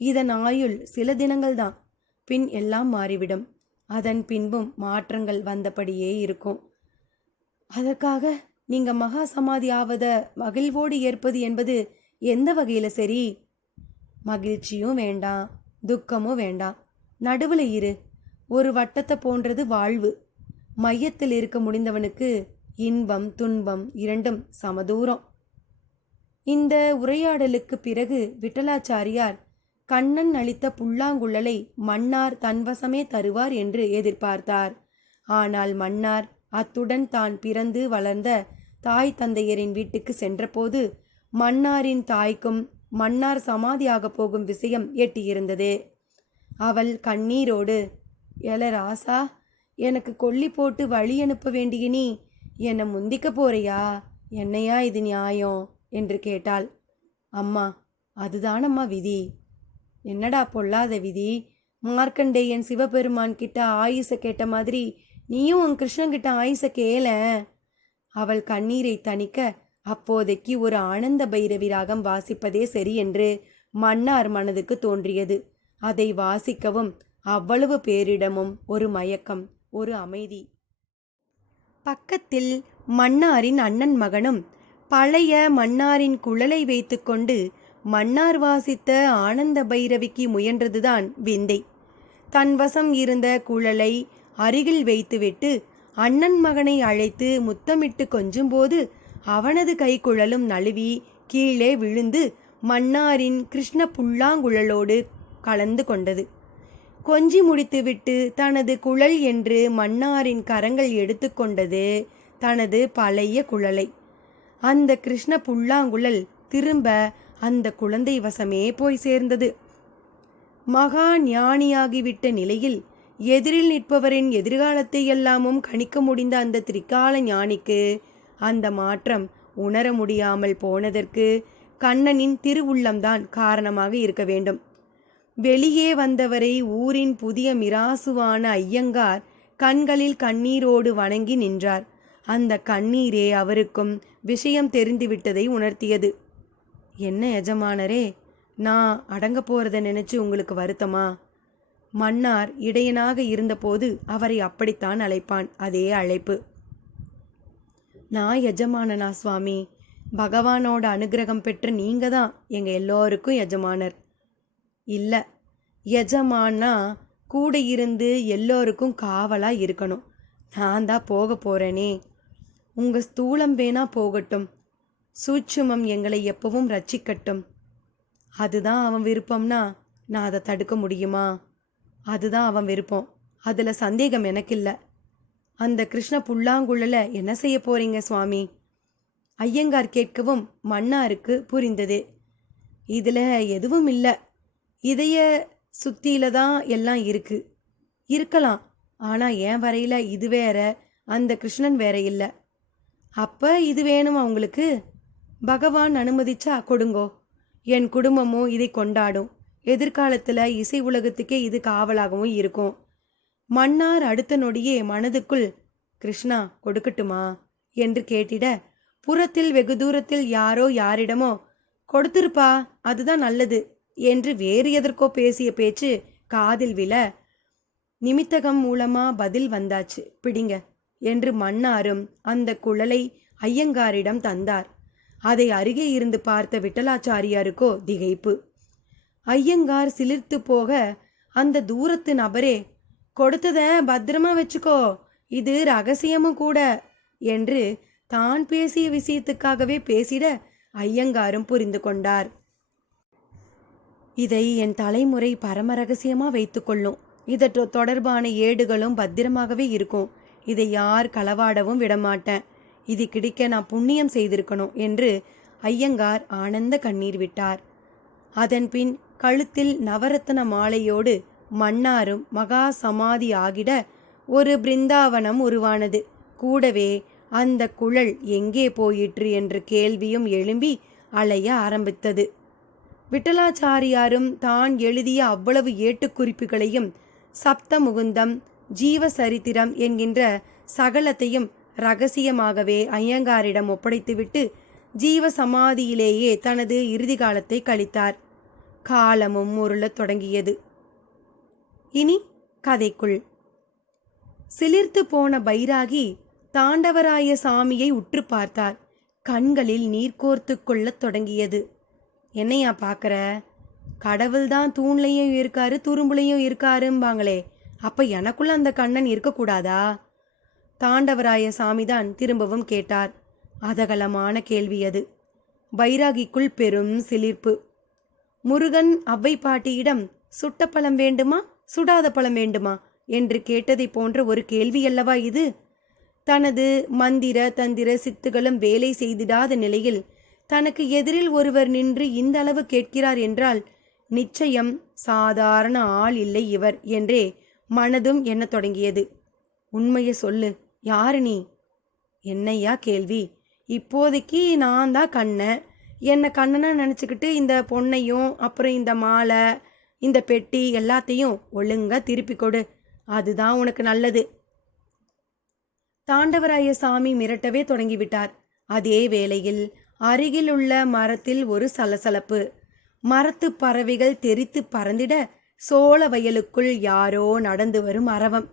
இதன் ஆயுள் சில தினங்கள் தான். பின் எல்லாம் மாறிவிடும். அதன் பின்பும் மாற்றங்கள் வந்தபடியே இருக்கும். அதற்காக நீங்க மகா சமாதி ஆவத மகிழ்வோடு ஏற்பது என்பது எந்த வகையில சரி? மகிழ்ச்சியும் வேண்டாம், துக்கமும் வேண்டாம். நடுவில் இரு. ஒரு வட்டத்தை போன்றது வாழ்வு. மையத்தில் இருக்க முடிந்தவனுக்கு இன்பம் துன்பம் இரண்டும் சமதூரம். இந்த உரையாடலுக்கு பிறகு விட்டலாச்சாரியார் கண்ணன் அளித்த புல்லாங்குழலை மன்னார் தன்வசமே தருவார் என்று எதிர்பார்த்தார். ஆனால் மன்னார் அத்துடன் தான் பிறந்து வளர்ந்த தாய் தந்தையரின் வீட்டுக்கு சென்றபோது மன்னாரின் தாய்க்கும் மன்னார் சமாதியாக போகும் விஷயம் எட்டியிருந்தது. அவள் கண்ணீரோடு, எல ராசா, எனக்கு கொல்லி போட்டு வழி அனுப்ப வேண்டிய நீ என்னை முந்திக்க போறியா? என்னையா இது நியாயம் என்று கேட்டாள். அம்மா, அதுதானம்மா விதி. என்னடா பொல்லாத விதி? மார்க்கண்டேயன் சிவபெருமான் கிட்ட ஆயுச கேட்ட மாதிரி நீயும் உன் கிருஷ்ணன் கிட்ட ஆயுச கேள. அவள் கண்ணீரை தணிக்க அப்போதைக்கு ஒரு ஆனந்த பைரவி ராகம் வாசிப்பதே சரி என்று மன்னார் மனதுக்கு தோன்றியது. அதை வாசிக்கவும் அவ்வளவு பேரிடமும் ஒரு மயக்கம், ஒரு அமைதி. பக்கத்தில் மன்னாரின் அண்ணன் மகனும் பழைய மன்னாரின் குழலை வைத்துக்கொண்டு மன்னார் வாசித்த ஆனந்த பைரவிக்கு முயன்றதுதான் விந்தை. தன் வசம் இருந்த குழலை அருகில் வைத்துவிட்டு அண்ணன் மகனை அழைத்து முத்தமிட்டு கொஞ்சும்போது அவனது கைக்குழலும் நழுவி கீழே விழுந்து மன்னாரின் கிருஷ்ண புல்லாங்குழலோடு கலந்து கொண்டது. கொஞ்சி முடித்துவிட்டு தனது குழல் என்று மன்னாரின் கரங்கள் எடுத்துக்கொண்டது தனது பழைய குழலை. அந்த கிருஷ்ண புல்லாங்குழல் திரும்ப அந்த குழந்தை வசமே போய் சேர்ந்தது. மகா ஞானியாகிவிட்ட நிலையில் எதிரில் நிற்பவரின் எதிர்காலத்தை எல்லாமும் கணிக்க முடிந்த அந்த திரிகால ஞானிக்கு அந்த மாற்றம் உணர முடியாமல் போனதற்கு கண்ணனின் திருவுள்ளம்தான் காரணமாக இருக்க வேண்டும். வெளியே வந்தவரை ஊரின் புதிய மிராசுவான ஐயங்கார் கண்களில் கண்ணீரோடு வணங்கி நின்றார். அந்த கண்ணீரே அவருக்கும் விஷயம் தெரிந்துவிட்டதை உணர்த்தியது. என்ன எஜமானரே, நான் அடங்க போறத நினைச்சு உங்களுக்கு வருத்தமா? மன்னார் இடையனாக இருந்தபோது அவரை அப்படித்தான் அழைப்பான். அதே அழைப்பு. நான் எஜமானனா சுவாமி? பகவானோட அனுகிரகம் பெற்ற நீங்க தான் எங்க எல்லோருக்கும் எஜமானர். இல்ல, எஜமானா கூட இருந்து எல்லோருக்கும் காவலா இருக்கணும். நான் தான் போக போறேனே. உங்க ஸ்தூலம் வேணா போகட்டும், சூட்சுமம் எங்களை எப்பவும் ரட்சிக்கட்டும். அதுதான் அவன் விருப்பம்னா நான் அதை தடுக்க முடியுமா? அதுதான் அவன் விருப்பம், அதுல சந்தேகம் எனக்கு இல்லை. அந்த கிருஷ்ண புல்லாங்குழல என்ன செய்ய போறீங்க சுவாமி? ஐயங்கார் கேட்கவும் மன்னாருக்கு புரிந்தது. இதுல எதுவும் இல்லை, இதய சுத்தியில தான் எல்லாம் இருக்கு. இருக்கலாம், ஆனா என் வரையில இது வேற, அந்த கிருஷ்ணன் வேற இல்லை. அப்ப இது வேணுமா உங்களுக்கு? பகவான் அனுமதிச்சா கொடுங்கோ. என் குடும்பமும் இதை கொண்டாடும். எதிர்காலத்துல இசை உலகத்துக்கே இது காவலாகவும் இருக்கும். மன்னார் அடுத்த நொடியே மனதுக்குள் கிருஷ்ணா கொடுக்கட்டுமா என்று கேட்டிட, புறத்தில் வெகு தூரத்தில் யாரோ யாரிடமோ கொடுத்துருப்பா, அதுதான் நல்லது என்று வேறு எதற்கோ பேசிய பேச்சு காதில் விழ, நிமித்தகம் மூலமா பதில் வந்தாச்சு, பிடிங்க என்று மன்னாரும் அந்த குழலை ஐயங்காரிடம் தந்தார். அதை அருகே இருந்து பார்த்த விட்டலாச்சாரியாருக்கோ திகைப்பு. ஐயங்கார் சிலிர்த்து போக, அந்த தூரத்து நபரே கொடுத்தத பத்திரமா வச்சுக்கோ, இது ரகசியமும் கூட என்று தான் பேசிய விஷயத்துக்காகவே பேசிட ஐயங்காரும் புரிந்து கொண்டார். இதை என் தலைமுறை பரம ரகசியமா வைத்துக்கொள்ளும். இதற்கு தொடர்பான ஏடுகளும் பத்திரமாகவே இருக்கும். இதை யார் களவாடவும் விடமாட்டேன். இது கிடைக்க நான் புண்ணியம் செய்திருக்கணும் என்று ஐயங்கார் ஆனந்த கண்ணீர் விட்டார். அதன்பின் கழுத்தில் நவரத்ன மாலையோடு மன்னாரும் மகா சமாதி ஆகிட ஒரு பிருந்தாவனம் உருவானது. கூடவே அந்த குழல் எங்கே போயிற்று என்ற கேள்வியும் எழும்பி அலைய ஆரம்பித்தது. விட்டலாச்சாரியாரும் தான் எழுதிய அவ்வளவு ஏட்டுக்குறிப்புகளையும் சப்த முகுந்தம், ஜீவசரித்திரம் என்கின்ற சகலத்தையும் ரகசியமாகவே ஐயங்காரிடம் ஒப்படைத்துவிட்டு ஜீவ சமாதியிலேயே தனது இறுதி காலத்தை கழித்தார். காலமும் உருளத் தொடங்கியது. இனி கதைக்குள். சிலிர்த்து போன பைராகி தாண்டவராய சாமியை உற்று பார்த்தார். கண்களில் நீர் கோர்த்து கொள்ளத் தொடங்கியது. என்னையா பார்க்கற? கடவுள்தான் தூண்லையும் இருக்காரு, துரும்புலையும் இருக்காரும்பாங்களே, அப்ப எனக்குள்ள அந்த கண்ணன் இருக்கக்கூடாதா? தாண்டவராய சாமிதான் திரும்பவும் கேட்டார். அதகலமான கேள்வி அது. பைராகிக்குள் பெரும் சிலிர்ப்பு. முருகன் அவ்வை பாட்டியிடம் சுட்ட பழம் வேண்டுமா சுடாத பழம் வேண்டுமா என்று கேட்டதை போன்ற ஒரு கேள்வி அல்லவா இது? தனது மந்திர தந்திர சித்துகளும் வேலை செய்திடாத நிலையில் தனக்கு எதிரில் ஒருவர் நின்று இந்த அளவு கேட்கிறார் என்றால் நிச்சயம் சாதாரண ஆள் இல்லை இவர் என்றே மனதும் எண்ணத் தொடங்கியது. உண்மையை சொல்லு, யாரு நீ? என்னையா கேள்வி? இப்போதைக்கு நான் தான் கண்ணன். என்னை கண்ணனா நினச்சிக்கிட்டு இந்த பொண்ணையும் அப்புறம் இந்த மாலை இந்த பெட்டி எல்லாத்தையும் ஒழுங்கா திருப்பி கொடு, அதுதான் உனக்கு நல்லது. தாண்டவராய சாமி மிரட்டவே தொடங்கிவிட்டார். அதே வேளையில் அருகில் உள்ள மரத்தில் ஒரு சலசலப்பு. மரத்து பறவைகள் தெரித்து பறந்திட சோள வயலுக்குள் யாரோ நடந்து வரும் அரவம்.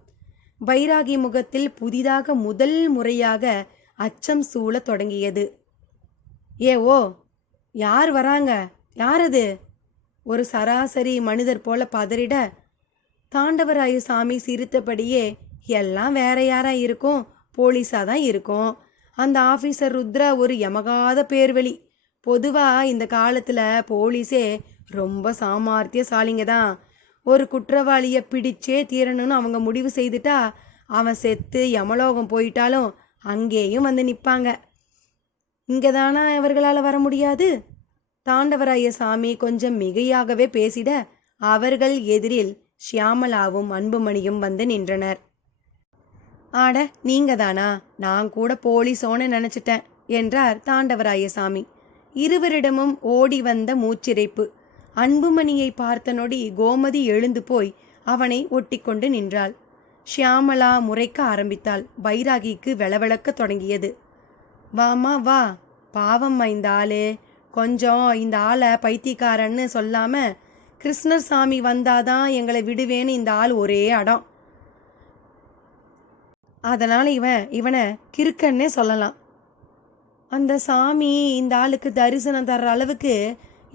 பைராகி முகத்தில் புதிதாக முதல் முறையாக அச்சம் சூழத் தொடங்கியது. ஓ, யார் வராங்க? யாரது? ஒரு சராசரி மனிதர் போல பதறிட, தாண்டவராய சாமி சிரித்தபடியே, எல்லாம் வேற யாரா இருக்கும், போலீஸா தான் இருக்கும். அந்த ஆஃபீஸர் ருத்ரா ஒரு யமகாத பேர்வழி. பொதுவா இந்த காலத்துல போலீஸே ரொம்ப சாமர்த்தியசாலிங்க தான். ஒரு குற்றவாளியை பிடிச்சே தீரணும்னு அவங்க முடிவு செய்துட்டா அவன் செத்து யமலோகம் போயிட்டாலும் அங்கேயும் வந்து நிற்பாங்க. இங்கே தானா அவர்களால் வர முடியாது? தாண்டவராய சாமி கொஞ்சம் மிகையாகவே பேசிட அவர்கள் எதிரில் ஷியாமளாவும் அன்புமணியும் வந்து நின்றனர். ஆட நீங்க தானா? நான் கூட போலீஸோன்னு நினச்சிட்டேன் என்றார் தாண்டவராயசாமி. இருவரிடமும் ஓடி வந்த மூச்சிறைப்பு. அன்புமணியை பார்த்த நொடி கோமதி எழுந்து போய் அவனை ஒட்டி கொண்டு நின்றாள். ஷியாமளா முறைக்க ஆரம்பித்தாள். பைராகிக்கு வெளவெளக்க தொடங்கியது. வாமா வா, பாவம்மா இந்த ஆளு. கொஞ்சம் இந்த ஆளை பைத்தியக்காரன்னு சொல்லாம கிருஷ்ணர் சாமி வந்தாதான் எங்களை விடுவேன்னு இந்த ஆள் ஒரே அடம். அதனால் இவனை கிறுக்கன்னே சொல்லலாம். அந்த சாமி இந்த ஆளுக்கு தரிசனம் தர்ற அளவுக்கு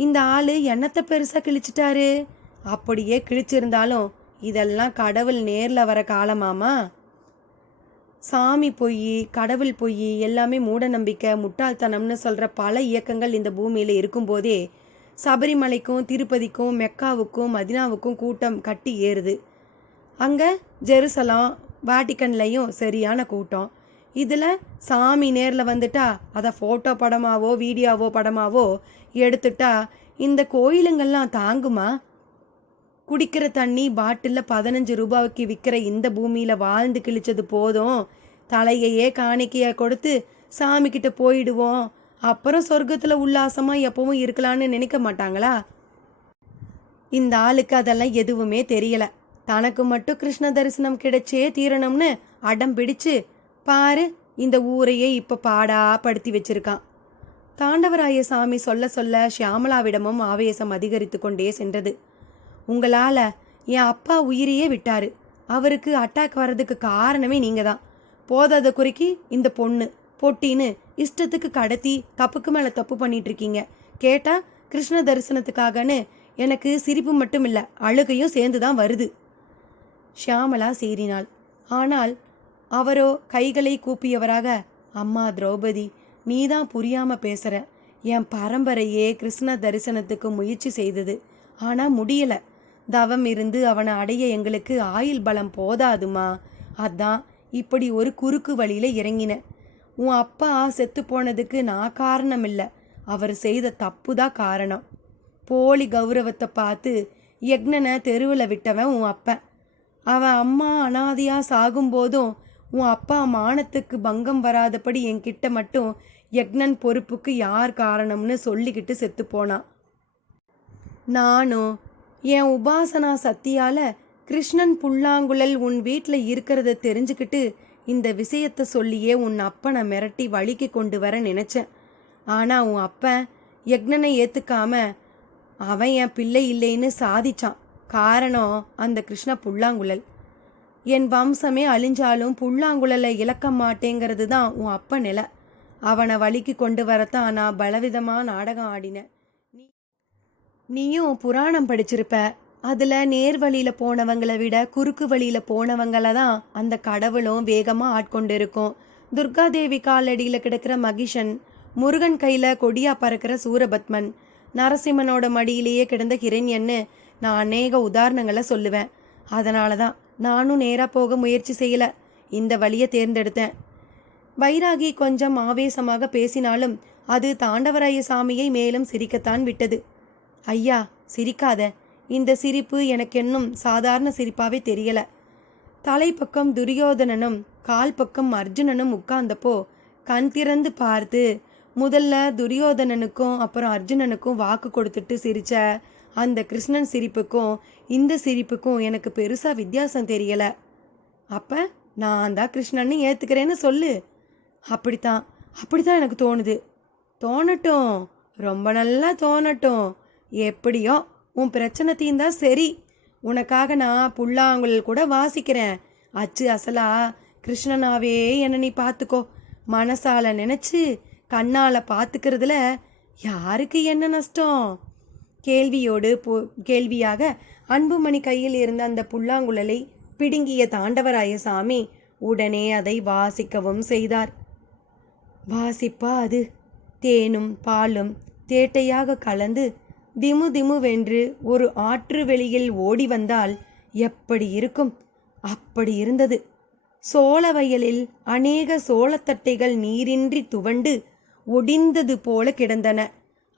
இந்த ஆள் என்னத்தை பெருசாக கிழிச்சிட்டாரு? அப்படியே கிழிச்சிருந்தாலும் இதெல்லாம் கடவுள் நேரில் வர காலமாமா. சாமி பொய், கடவுள் பொய், எல்லாமே மூட நம்பிக்கை, முட்டாள்தனம்னு சொல்கிற பல இயக்கங்கள் இந்த பூமியில் இருக்கும்போதே சபரிமலைக்கும் திருப்பதிக்கும் மெக்காவுக்கும் மதினாவுக்கும் கூட்டம் கட்டி ஏறுது. அங்கே ஜெருசலம் வாட்டிக்கன்லையும் சரியான கூட்டம். இதில் சாமி நேரில் வந்துட்டா அதை ஃபோட்டோ படமாவோ வீடியோவோ படமாவோ எடுத்துட்டா இந்த கோயிலுங்கள்லாம் தாங்குமா? குடிக்கிற தண்ணி பாட்டிலில் 15 ரூபாய்க்கு விற்கிற இந்த பூமியில் வாழ்ந்து கிழிச்சது போதும், தலையையே காணிக்கையை கொடுத்து சாமிக்கிட்ட போயிடுவோம், அப்புறம் சொர்க்கத்தில் உல்லாசமாக எப்பவும் இருக்கலான்னு நினைக்க மாட்டாங்களா? இந்த ஆளுக்கு அதெல்லாம் எதுவுமே தெரியல. தனக்கு மட்டும் கிருஷ்ண தரிசனம் கிடைச்சே தீரணும்னு அடம் பிடிச்சு பாரு இந்த ஊரையே இப்போ பாடா படுத்தி வச்சிருக்கான். தாண்டவராய சாமி சொல்ல சொல்ல ஷியாமளாவிடமும் ஆவேசம் அதிகரித்து கொண்டே சென்றது. உங்களால் என் அப்பா உயிரையே விட்டாரு. அவருக்கு அட்டாக் வர்றதுக்கு காரணமே நீங்கள் தான். போதாத குறைக்கு இந்த பொண்ணு பொட்டின்னு இஷ்டத்துக்கு கடத்தி தப்புக்கு மேலே தப்பு பண்ணிட்டு இருக்கீங்க. கேட்டால் கிருஷ்ண தரிசனத்துக்காகன்னு எனக்கு சிரிப்பு மட்டும் இல்லை, அழுகையும் சேர்ந்து தான் வருது. ஷியாமளா சீறினாள். ஆனால் அவரோ கைகளை கூப்பியவராக, அம்மா திரௌபதி, நீ தான் புரியாமல் பேசுகிற. என் பரம்பரையே கிருஷ்ண தரிசனத்துக்கு முயற்சி செய்தது, ஆனால் முடியலை. தவம் இருந்து அவனை அடைய எங்களுக்கு ஆயுள் பலம் போதாதுமா. அதான் இப்படி ஒரு குறுக்கு வழியில் இறங்கின. உன் அப்பா செத்து போனதுக்கு நான் காரணம் இல்லை, அவர் செய்த தப்பு தான் காரணம். போலி கௌரவத்தை பார்த்து யக்னனை தெருவில் விட்டவன் உன் அப்பன். அவன் அம்மா அனாதையாக சாகும்போதும் உன் அப்பா மானத்துக்கு பங்கம் வராதபடி என்கிட்ட மட்டும் யக்னன் பொறுப்புக்கு யார் காரணம்னு சொல்லிக்கிட்டு செத்து போனான். நானும் என் உபாசனா சக்தியால் கிருஷ்ணன் புல்லாங்குழல் உன் வீட்டில் இருக்கிறத தெரிஞ்சுக்கிட்டு இந்த விஷயத்தை சொல்லியே உன் அப்பனை மிரட்டி வழிக்கு கொண்டு வர நினச்சேன். ஆனால் உன் அப்பன் யக்னனை ஏற்றுக்காம அவன் என் பிள்ளை இல்லைன்னு சாதிச்சான். காரணம் அந்த கிருஷ்ண புல்லாங்குழல். என் வம்சமே அழிஞ்சாலும் புல்லாங்குழலை இழக்க மாட்டேங்கிறது தான் உன் அப்ப நிலை. அவனை வழிக்கு கொண்டு வரத்தான் நான் பலவிதமாக நாடகம் ஆடினேன். நீயும் புராணம் படிச்சிருப்ப. அதில் நேர் வழியில் போனவங்களை விட குறுக்கு வழியில் போனவங்களை தான் அந்த கடவுளும் வேகமாக ஆட்கொண்டு இருக்கும். துர்காதேவி காலடியில் கிடக்கிற மகிஷன், முருகன் கையில் கொடியா பறக்கிற சூரபத்மன், நரசிம்மனோட மடியிலேயே கிடந்த ஹிரண்யன்னு நான் அநேக உதாரணங்களை சொல்லுவேன். அதனால தான் நானும் நேராக போக முயற்சி செய்யலை, இந்த வழியை தேர்ந்தெடுத்தேன். பைராகி கொஞ்சம் ஆவேசமாக பேசினாலும் அது தாண்டவராய சாமியை மேலும் சிரிக்கத்தான் விட்டது. ஐயா சிரிக்காத, இந்த சிரிப்பு எனக்கு இன்னும் சாதாரண சிரிப்பாகவே தெரியலை. தலைப்பக்கம் துரியோதனனும் கால் பக்கம் அர்ஜுனனும் உட்கார்ந்தப்போ கண் திறந்து பார்த்து முதல்ல துரியோதனனுக்கும் அப்புறம் அர்ஜுனனுக்கும் வாக்கு கொடுத்துட்டு சிரிச்ச அந்த கிருஷ்ணன் சிரிப்புக்கும் இந்த சிரிப்புக்கும் எனக்கு பெருசாக வித்தியாசம் தெரியலை. அப்போ நான் தான் கிருஷ்ணன்னு ஏற்றுக்கிறேன்னு சொல்லு. அப்படித்தான் எனக்கு தோணுது. தோணட்டும், ரொம்ப நல்லா தோணட்டும். எப்படியோ உன் பிரச்சனை தீந்தா சரி. உனக்காக நான் புல்லாங்குழல் கூட வாசிக்கிறேன். அச்சு அசலா கிருஷ்ணனாவே என்னை நீ பார்த்துக்கோ. மனசால நினச்சி கண்ணால் பார்த்துக்கிறதுல யாருக்கு என்ன நஷ்டம்? கேள்வியோடு கேள்வியாக அன்புமணி கையில் இருந்த அந்த புல்லாங்குழலை பிடுங்கிய தாண்டவராய சாமி உடனே அதை வாசிக்கவும் செய்தார். வாசிப்பா அது? தேனும் பாலும் தேட்டையாக கலந்து திமு திமுவென்று ஒரு ஆற்று வெளியில் ஓடி வந்தால் எப்படி இருக்கும்? அப்படி இருந்தது. சோள வயலில் அநேக சோளத்தட்டைகள் நீரின்றி துவண்டு ஒடிந்தது போல கிடந்தன.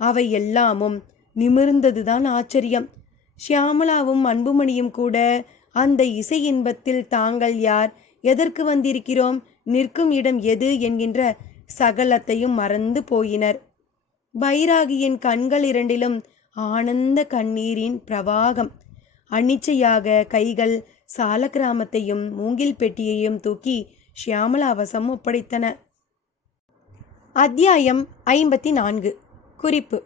அவை எல்லாமும் நிமிர்ந்ததுதான் ஆச்சரியம். ஷியாமளாவும் அன்புமணியும் கூட அந்த இசை இன்பத்தில் தாங்கள் யார், எதற்கு வந்திருக்கிறோம், நிற்கும் இடம் எது என்கின்ற சகலத்தையும் மறந்து போயினர். பைராகியின் கண்கள் இரண்டிலும் ஆனந்த கண்ணீரின் பிரவாகம். அனிச்சையாக கைகள் சாலக்கிராமத்தையும் மூங்கில் பெட்டியையும் தூக்கி ஷியாமளா வசம் ஒப்படைத்தன. அத்தியாயம் 54. குறிப்பு: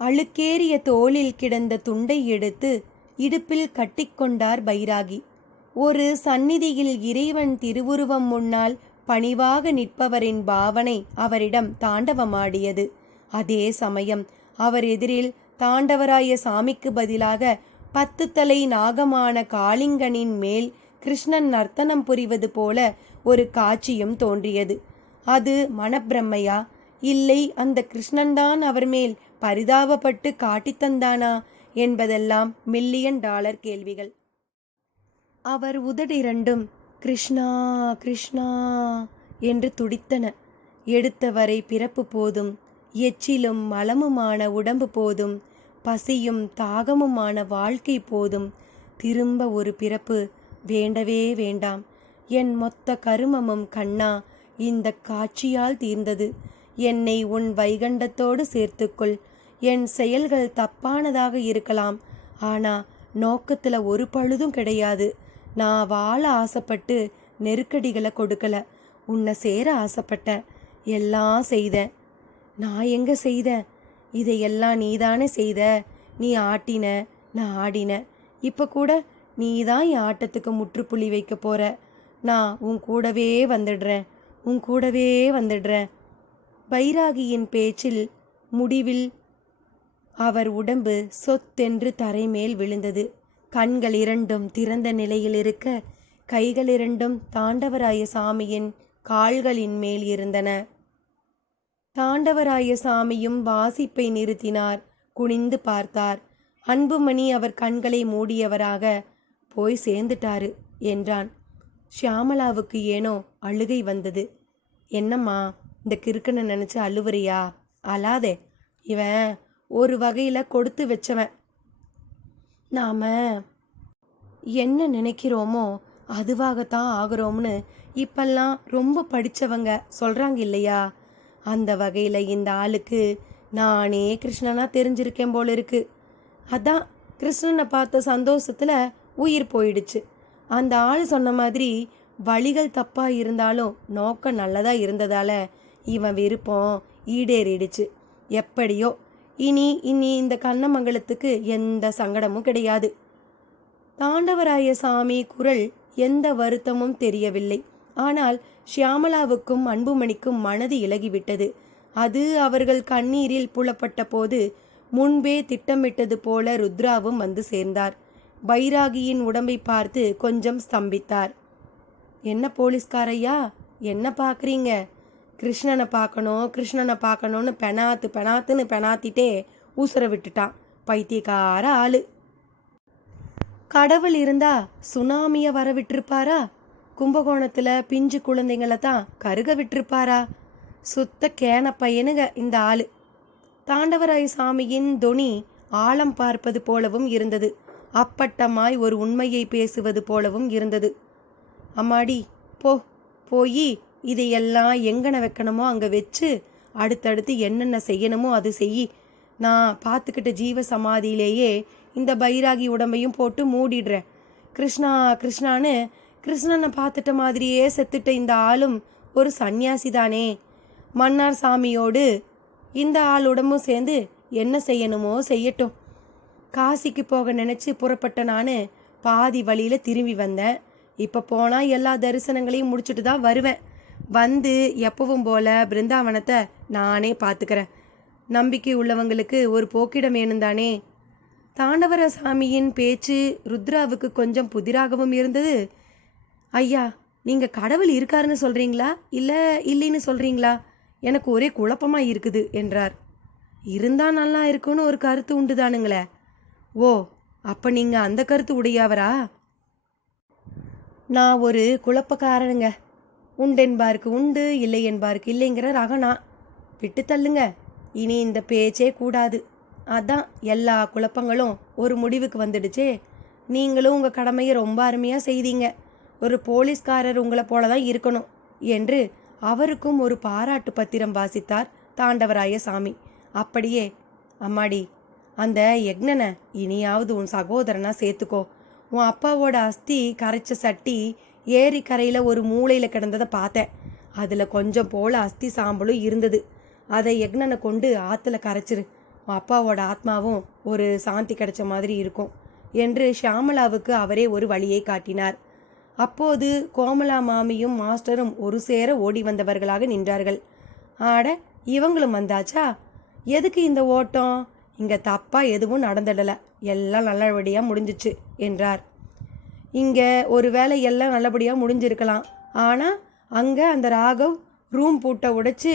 அழுக்கேறிய தோளில் கிடந்த துண்டை எடுத்து இடுப்பில் கட்டிக்கொண்டார் பைராகி. ஒரு சந்நிதியில் இறைவன் திருவுருவம் முன்னால் பணிவாக நிற்பவரின் பாவனை அவரிடம் தாண்டவமாடியது. அதே சமயம் அவர் எதிரில் தாண்டவராய சாமிக்கு பதிலாக 10 தலை நாகமான காளிங்கனின் மேல் கிருஷ்ணன் நர்த்தனம் புரிவது போல ஒரு காட்சியும் தோன்றியது. அது மனப்பிரமையா, இல்லை அந்த கிருஷ்ணன்தான் அவர் மேல் பரிதாபப்பட்டு காட்டித்தந்தானா என்பதெல்லாம் $1,000,000 கேள்விகள். அவர் உதடிரண்டும் கிருஷ்ணா கிருஷ்ணா என்று துடித்தன. எடுத்தவரை பிறப்பு போதும், எச்சிலும் மலமுமான உடம்பு போதும், பசியும் தாகமுமான வாழ்க்கை போதும், திரும்ப ஒரு பிறப்பு வேண்டவே வேண்டாம். என் மொத்த கருமமும் கண்ணா இந்த காட்சியால் தீர்ந்தது. என்னை உன் வைகண்டத்தோடு சேர்த்துக்கொள். என் செயல்கள் தப்பானதாக இருக்கலாம், ஆனா நோக்கத்தில் ஒரு பழுதும் கிடையாது. நான் வாழ ஆசைப்பட்டு நெருக்கடிகளை கொடுக்கல. உன்னை சேர ஆசைப்பட்டேன், எல்லாம் செய்தேன். நான் எங்கே செய்தேன்? இதையெல்லாம் நீதானே செய்த. நீ ஆட்டின, நான் ஆடின. இப்போ கூட நீ தான் என் ஆட்டத்துக்கு முற்றுப்புள்ளி வைக்க போற. நான் உன் கூடவே வந்துடுறேன், உன் கூடவே வந்துடுறேன். பைராகியின் பேச்சில் முடிவில் அவர் உடம்பு சொத்தென்று தரைமேல் விழுந்தது. கண்கள் இரண்டும் திறந்த நிலையில் இருக்க, கைகள் இரண்டும் தாண்டவராய சாமியின் கால்களின் மேல் இருந்தன. தாண்டவராய சாமியும் வாசிப்பை நிறுத்தினார். குனிந்து பார்த்தார். அன்புமணி அவர் கண்களை மூடியவராக, போய் சேர்ந்துட்டாரு என்றான். ஷியாமளாவுக்கு ஏனோ அழுகை வந்தது. என்னம்மா, இந்த கிறுக்கனை நினச்சி அழுவுறியா? அழாதே, இவன் ஒரு வகையில் கொடுத்து வச்சவன். நாம் என்ன நினைக்கிறோமோ அதுவாகத்தான் ஆகிறோம்னு இப்பெல்லாம் ரொம்ப படித்தவங்க சொல்கிறாங்க இல்லையா? அந்த வகையில் இந்த ஆளுக்கு நானே கிருஷ்ணனா தெரிஞ்சிருக்கேன் போல இருக்கு. அதான் கிருஷ்ணனை பார்த்த சந்தோஷத்தில் உயிர் போயிடுச்சு. அந்த ஆள் சொன்ன மாதிரி வழிகள் தப்பாக இருந்தாலும் நோக்கம் நல்லதாக இருந்ததால் இவன் விருப்பம் ஈடேறிடுச்சு. எப்படியோ இனி இந்த கண்ணமங்கலத்துக்கு எந்த சங்கடமும் கிடையாது. தாண்டவராய சாமி குரல் எந்த வருத்தமும் தெரியவில்லை. ஆனால் ஷியாமளாவுக்கும் அன்புமணிக்கும் மனது இலகிவிட்டது. அது அவர்கள் கண்ணீரில் புலப்பட்ட போது முன்பே திட்டமிட்டது போல ருத்ராவும் வந்து சேர்ந்தார். பைராகியின் உடம்பை பார்த்து கொஞ்சம் ஸ்தம்பித்தார். என்ன போலீஸ்காரையா, என்ன பார்க்குறீங்க? கிருஷ்ணனை பார்க்கணும் கிருஷ்ணனை பார்க்கணும்னு பெனாத்துன்னு பெனாத்திட்டே ஊசர விட்டுட்டான். பைத்தியக்கார ஆளு. கடவுள் இருந்தா சுனாமியை வர விட்டுருப்பாரா? கும்பகோணத்தில் பிஞ்சு குழந்தைங்களை தான் கருக விட்டுருப்பாரா? சுத்த கேன பையனுங்க இந்த ஆளு. தாண்டவராய சாமியின் தொனி ஆழம் பார்ப்பது போலவும் இருந்தது. அப்பட்டமாய் ஒரு உண்மையை பேசுவது போலவும் இருந்தது. அம்மாடி, போய் இதையெல்லாம் எங்கன வைக்கணுமோ அங்கே வச்சு அடுத்தடுத்து என்னென்ன செய்யணுமோ அது செய். நான் பார்த்துக்கிட்ட ஜீவ சமாதியிலேயே இந்த பைராகி உடம்பையும் போட்டு மூடிடுறேன். கிருஷ்ணா கிருஷ்ணான்னு கிருஷ்ணனை பார்த்துட்ட மாதிரியே செத்துட்ட இந்த ஆளும் ஒரு சந்நியாசி தானே. மன்னார் சாமியோடு இந்த ஆள் உடம்பும் சேர்ந்து என்ன செய்யணுமோ செய்யட்டும். காசிக்கு போக நினச்சி புறப்பட்ட நான் பாதி வழியில் திரும்பி வந்தேன். இப்போ போனால் எல்லா தரிசனங்களையும் முடிச்சுட்டு தான் வருவேன். வந்து எப்பவும் போல பிருந்தாவனத்தை நானே பார்த்துக்கிறேன். நம்பிக்கை உள்ளவங்களுக்கு ஒரு போக்கிடம் வேணும் தானே. தாண்டவர சாமியின் பேச்சு ருத்ராவுக்கு கொஞ்சம் புதிராகவும் இருந்தது. ஐயா, நீங்கள் கடவுள் இருக்காருன்னு சொல்கிறீங்களா இல்லை இல்லைன்னு சொல்கிறீங்களா? எனக்கு ஒரே குழப்பமாக இருக்குது என்றார். இருந்தா நல்லா இருக்குன்னு ஒரு கருத்து உண்டுதானுங்களே. ஓ, அப்ப நீங்க அந்த கருத்து உடையவரா? நான் ஒரு குழப்பக்காரனுங்க. உண்டென்பாருக்கு உண்டு, இல்லை என்பாருக்கு இல்லைங்கிற ரகனா. விட்டு தள்ளுங்க. இனி இந்த பேச்சே கூடாது. அதான் எல்லா குழப்பங்களும் ஒரு முடிவுக்கு வந்துடுச்சே. நீங்களும் உங்கள் கடமையை ரொம்ப அருமையாக செய்தீங்க. ஒரு போலீஸ்காரர் உங்களை போல தான் இருக்கணும் என்று அவருக்கும் ஒரு பாராட்டு பத்திரம் வாசித்தார் தாண்டவராய சாமி. அப்படியே, அம்மாடி, அந்த யக்னனை இனியாவது உன் சகோதரனா சேர்த்துக்கோ. உன் அப்பாவோட அஸ்தி கரைச்ச சட்டி ஏரி கரையில் ஒரு மூளையில் கிடந்ததை பார்த்தேன். அதில் கொஞ்சம் போல் அஸ்தி சாம்பலும் இருந்தது. அதை யக்னனை கொண்டு ஆற்றுல கரைச்சிரு. உன் அப்பாவோட ஆத்மாவும் ஒரு சாந்தி கிடைச்ச மாதிரி இருக்கும் என்று ஷியாமளாவுக்கு அவரே ஒரு வழியை காட்டினார். அப்போது கோமலா மாமியும் மாஸ்டரும் ஒரு சேர ஓடி வந்தவர்களாக நின்றார்கள். ஆட, இவங்களும் வந்தாச்சா? எதுக்கு இந்த ஓட்டம்? இங்கே தப்பாக எதுவும் நடந்துடலை, எல்லாம் நல்லபடியாக முடிஞ்சிச்சு என்றார். இங்கே ஒரு வேளை எல்லாம் நல்லபடியாக முடிஞ்சிருக்கலாம். ஆனால் அங்கே அந்த ராகவ் ரூம் பூட்டை உடைச்சு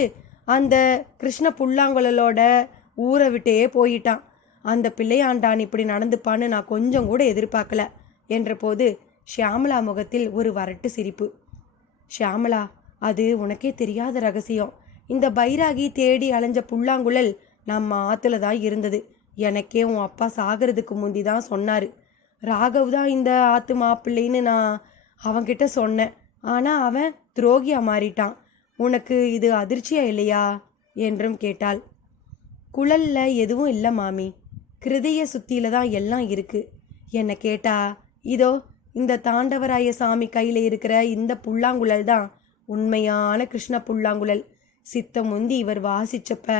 அந்த கிருஷ்ண புல்லாங்குழலோட ஊரை விட்டே போயிட்டான். அந்த பிள்ளையாண்டான் இப்படி நடந்துப்பான்னு நான் கொஞ்சம் கூட எதிர்பார்க்கல என்ற போது ஷியாமளா முகத்தில் ஒரு வரட்டு சிரிப்பு. ஷியாமளா, அது உனக்கே தெரியாத ரகசியம். இந்த பைராகி தேடி அலைஞ்ச புல்லாங்குழல் நம்ம ஆற்றுல தான் இருந்தது. எனக்கே உன் அப்பா சாகிறதுக்கு முந்தி தான் சொன்னார். ராகவ் தான் இந்த ஆத்து மாப்பிள்ளைன்னு நான் அவன்கிட்ட சொன்னேன். ஆனால் அவன் துரோகியாக மாறிட்டான். உனக்கு இது அதிர்ச்சியா இல்லையா என்றும் கேட்டாள். குழல்ல எதுவும் இல்லை மாமி, கிருதிய சுத்தியில தான் எல்லாம் இருக்கு. என்னை கேட்டா இதோ இந்த தாண்டவராய சாமி கையில் இருக்கிற இந்த புல்லாங்குழல் தான் உண்மையான கிருஷ்ண புல்லாங்குழல். சித்தம் முந்தி இவர் வாசிச்சப்ப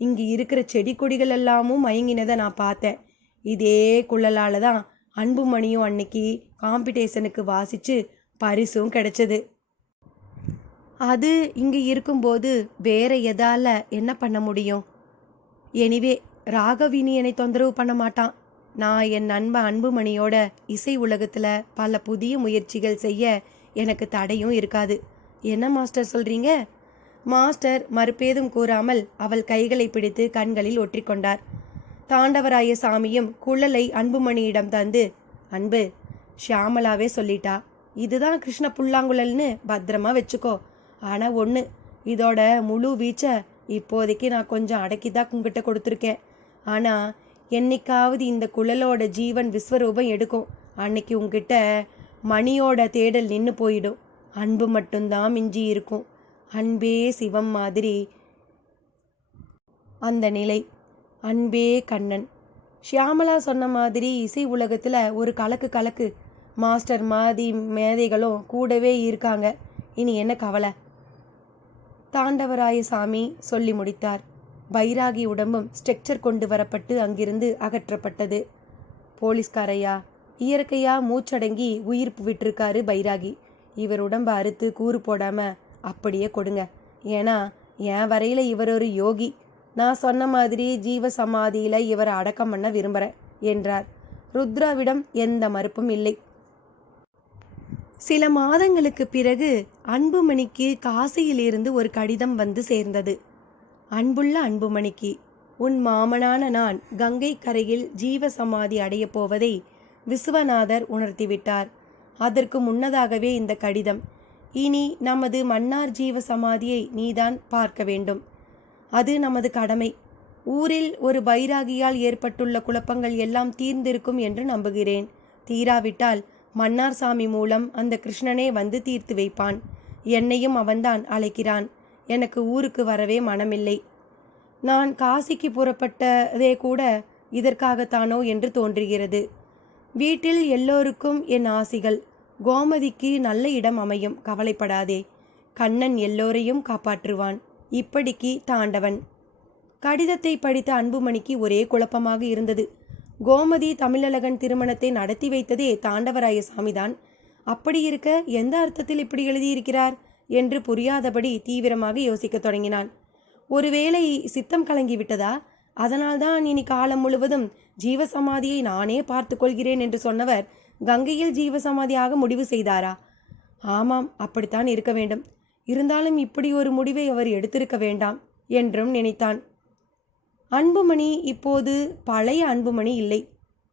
இங்கு இருக்கிற செடி கொடிகள் எல்லாமும் மயங்கினதை நான் பார்த்தேன். இதே குழலால தான் அன்புமணியும் அன்னைக்கு காம்படிஷனுக்கு வாசிச்சு பரிசும் கிடைச்சது. அது இங்கே இருக்கும்போது வேற எதால என்ன பண்ண முடியும்? எனிவே, ராகவினி என்னை தொந்தரவு பண்ண மாட்டான். நான் என் நண்பன் அன்புமணியோட இசை உலகத்தில் பல புதிய முயற்சிகள் செய்ய எனக்கு தடையும் இருக்காது. என்ன மாஸ்டர் சொல்றீங்க? மாஸ்டர் மறுபேதும் கூறாமல் அவள் கைகளை பிடித்து கண்களில் ஒற்றிக்கொண்டார். தாண்டவராய சாமியும் குழலை அன்புமணியிடம் தந்து, அன்பு, ஷியாமளாவே சொல்லிட்டா, இதுதான் கிருஷ்ண புல்லாங்குழல்னு பத்திரமா வச்சுக்கோ. ஆனால் ஒன்று, இதோட முழு வீச்சை இப்போதைக்கு நான் கொஞ்சம் அடக்கி தான் உங்ககிட்ட கொடுத்துருக்கேன். ஆனால் என்னைக்காவது இந்த குழலோட ஜீவன் விஸ்வரூபம் எடுக்கும். அன்னைக்கு உங்ககிட்ட மணியோட தேடல் நின்று போயிடும். அன்பு மட்டும்தான் மிஞ்சி இருக்கும். அன்பே சிவம் மாதிரி அந்த நிலை. அன்பே கண்ணன். ஷியாமளா சொன்ன மாதிரி இசை உலகத்தில் ஒரு கலக்கு கலக்கு. மாஸ்டர் மாதிரி மேதைகளும் கூடவே இருக்காங்க. இனி என்ன கவலை? தாண்டவராய சாமி சொல்லி முடித்தார். பைராகி உடம்பும் ஸ்ட்ரெக்சர் கொண்டு வரப்பட்டு அங்கிருந்து அகற்றப்பட்டது. போலீஸ்காரையா இயற்கையா மூச்சடங்கி உயிர் விட்டிருக்காரு பைராகி. இவர் உடம்பை அறுத்து கூறு போடாம அப்படியே கொடுங்க. ஏன்னா என் வரையில இவர் ஒரு யோகி. நான் சொன்ன மாதிரி ஜீவ சமாதியில இவரை அடக்கம் பண்ண விரும்புகிறேன் என்றார். ருத்ராவிடம் எந்த மறுப்பும் இல்லை. சில மாதங்களுக்கு பிறகு அன்புமணிக்கு காசியிலிருந்து ஒரு கடிதம் வந்து சேர்ந்தது. அன்புள்ள அன்புமணிக்கு, உன் மாமனான நான் கங்கை கரையில் ஜீவ சமாதி அடையப் போவதை விஸ்வநாதர் உணர்த்திவிட்டார். அதற்கு முன்னதாகவே இந்த கடிதம். இனி நமது மன்னார் ஜீவ சமாதியை நீதான் பார்க்க வேண்டும். அது நமது கடமை. ஊரில் ஒரு பைராகியால் ஏற்பட்டுள்ள குழப்பங்கள் எல்லாம் தீர்ந்திருக்கும் என்று நம்புகிறேன். தீராவிட்டால் மன்னார் சாமி மூலம் அந்த கிருஷ்ணனே வந்து தீர்த்து வைப்பான். என்னையும் அவன்தான் அழைக்கிறான். எனக்கு ஊருக்கு வரவே மனமில்லை. நான் காசிக்கு புறப்பட்டதே கூட இதற்காகத்தானோ என்று தோன்றுகிறது. வீட்டில் எல்லோருக்கும் என் ஆசிகள். கோமதிக்கு நல்ல இடம் அமையும், கவலைப்படாதே. கண்ணன் எல்லோரையும் காப்பாற்றுவான். இப்படிக்கு தாண்டவன். கடிதத்தை படித்த அன்புமணிக்கு ஒரே குழப்பமாக இருந்தது. கோமதி தமிழழகன் திருமணத்தை நடத்தி வைத்ததே தாண்டவராய சாமிதான். அப்படி இருக்க எந்த அர்த்தத்தில் இப்படி எழுதியிருக்கிறார் என்று புரியாதபடி தீவிரமாக யோசிக்க தொடங்கினான். ஒருவேளை சித்தம் கலங்கிவிட்டதா? அதனால்தான் இனி காலம் முழுவதும் ஜீவசமாதியை நானே பார்த்து கொள்கிறேன் என்று சொன்னவர் கங்கையில் ஜீவசமாதியாக முடிவு செய்தாரா? ஆமாம், அப்படித்தான் இருக்க வேண்டும். இருந்தாலும் இப்படி ஒரு முடிவை அவர் எடுத்திருக்க வேண்டாம் என்றும் நினைத்தான். அன்புமணி இப்போது பழைய அன்புமணி இல்லை.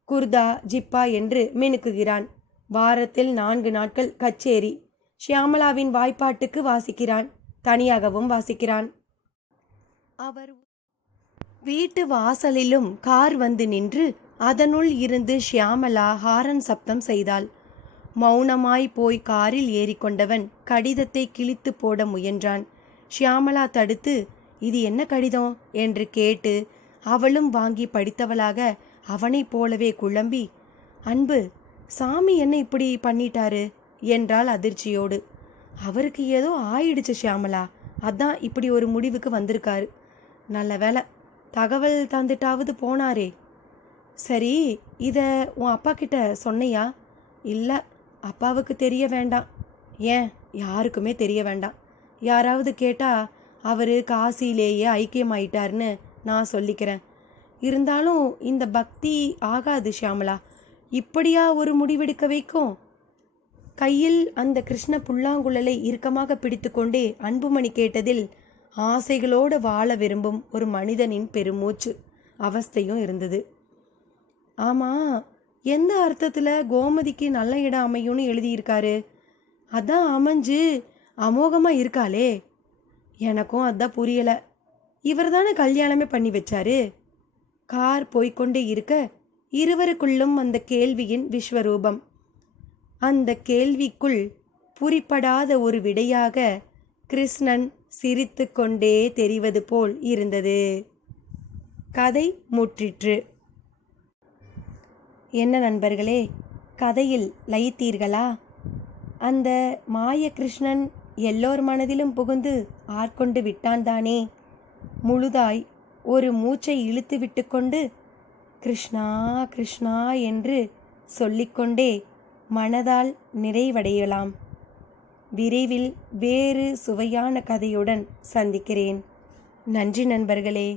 குர்தா ஜிப்பா என்று மினுக்குகிறான். வாரத்தில் 4 நாட்கள் கச்சேரி. ஷியாமளாவின் வாய்ப்பாட்டுக்கு வாசிக்கிறான். தனியாகவும் வாசிக்கிறான். அவர் வீட்டு வாசலிலும் கார் வந்து நின்று அதனுள் இருந்து ஷியாமளா ஹாரன் சப்தம் செய்தாள். மௌனமாய் போய் காரில் ஏறிக்கொண்டவன் கடிதத்தை கிழித்து போட முயன்றான். ஷியாமளா தடுத்து, இது என்ன கடிதம் என்று கேட்டு அவளும் வாங்கி படித்தவளாக அவனைப் போலவே குழம்பி, அன்பு, சாமி என்ன இப்படி பண்ணிட்டாரு என்றாள் அதிர்ச்சியோடு. அவருக்கு ஏதோ ஆயிடுச்சு ஷியாமளா, அதான் இப்படி ஒரு முடிவுக்கு வந்திருக்காரு. நல்ல வேலை, தகவல் தந்துட்டாவது போனாரே. சரி, இதை உன் அப்பா கிட்ட சொன்னையா? இல்லை, அப்பாவுக்கு தெரிய வேண்டாம். ஏன், யாருக்குமே தெரிய வேண்டாம். யாராவது கேட்டால் அவர் காசியிலேயே ஐக்கியமாயிட்டார்னு நான் சொல்லிக்கிறேன். இருந்தாலும் இந்த பக்தி ஆகாது ஷியாமளா. இப்படியா ஒரு முடிவெடுக்க வைக்கும்? கையில் அந்த கிருஷ்ண புல்லாங்குழலை இறுக்கமாக பிடித்து கொண்டே அன்புமணி கேட்டதில் ஆசைகளோடு வாழ விரும்பும் ஒரு மனிதனின் பெருமூச்சு அவஸ்தையும் இருந்தது. ஆமாம், எந்த அர்த்தத்தில் கோமதிக்கு நல்ல இடம் அமையும்னு எழுதியிருக்காரு? அதான் அமைஞ்சு அமோகமாக இருக்காளே. எனக்கும் அதான் புரியலை. இவர் தானே கல்யாணமே பண்ணி வச்சாரு. கார் போய்கொண்டே இருக்க இருவருக்குள்ளும் அந்த கேள்வியின் விஸ்வரூபம். அந்த கேள்விக்குள் புரிப்படாத ஒரு விடையாக கிருஷ்ணன் சிரித்து கொண்டே தெரிவது போல் இருந்தது. கதை முற்றிற்று. என்ன நண்பர்களே, கதையில் லயித்தீர்களா? அந்த மாய கிருஷ்ணன் எல்லோர் மனதிலும் புகுந்து ஆட்கொண்டு விட்டான் தானே. முழுதாய் ஒரு மூச்சை இழுத்து விட்டு கொண்டு கிருஷ்ணா கிருஷ்ணா என்று சொல்லிக்கொண்டே மனதால் நிறைவடையலாம். விரைவில் வேறு சுவையான கதையுடன் சந்திக்கிறேன். நன்றி நண்பர்களே.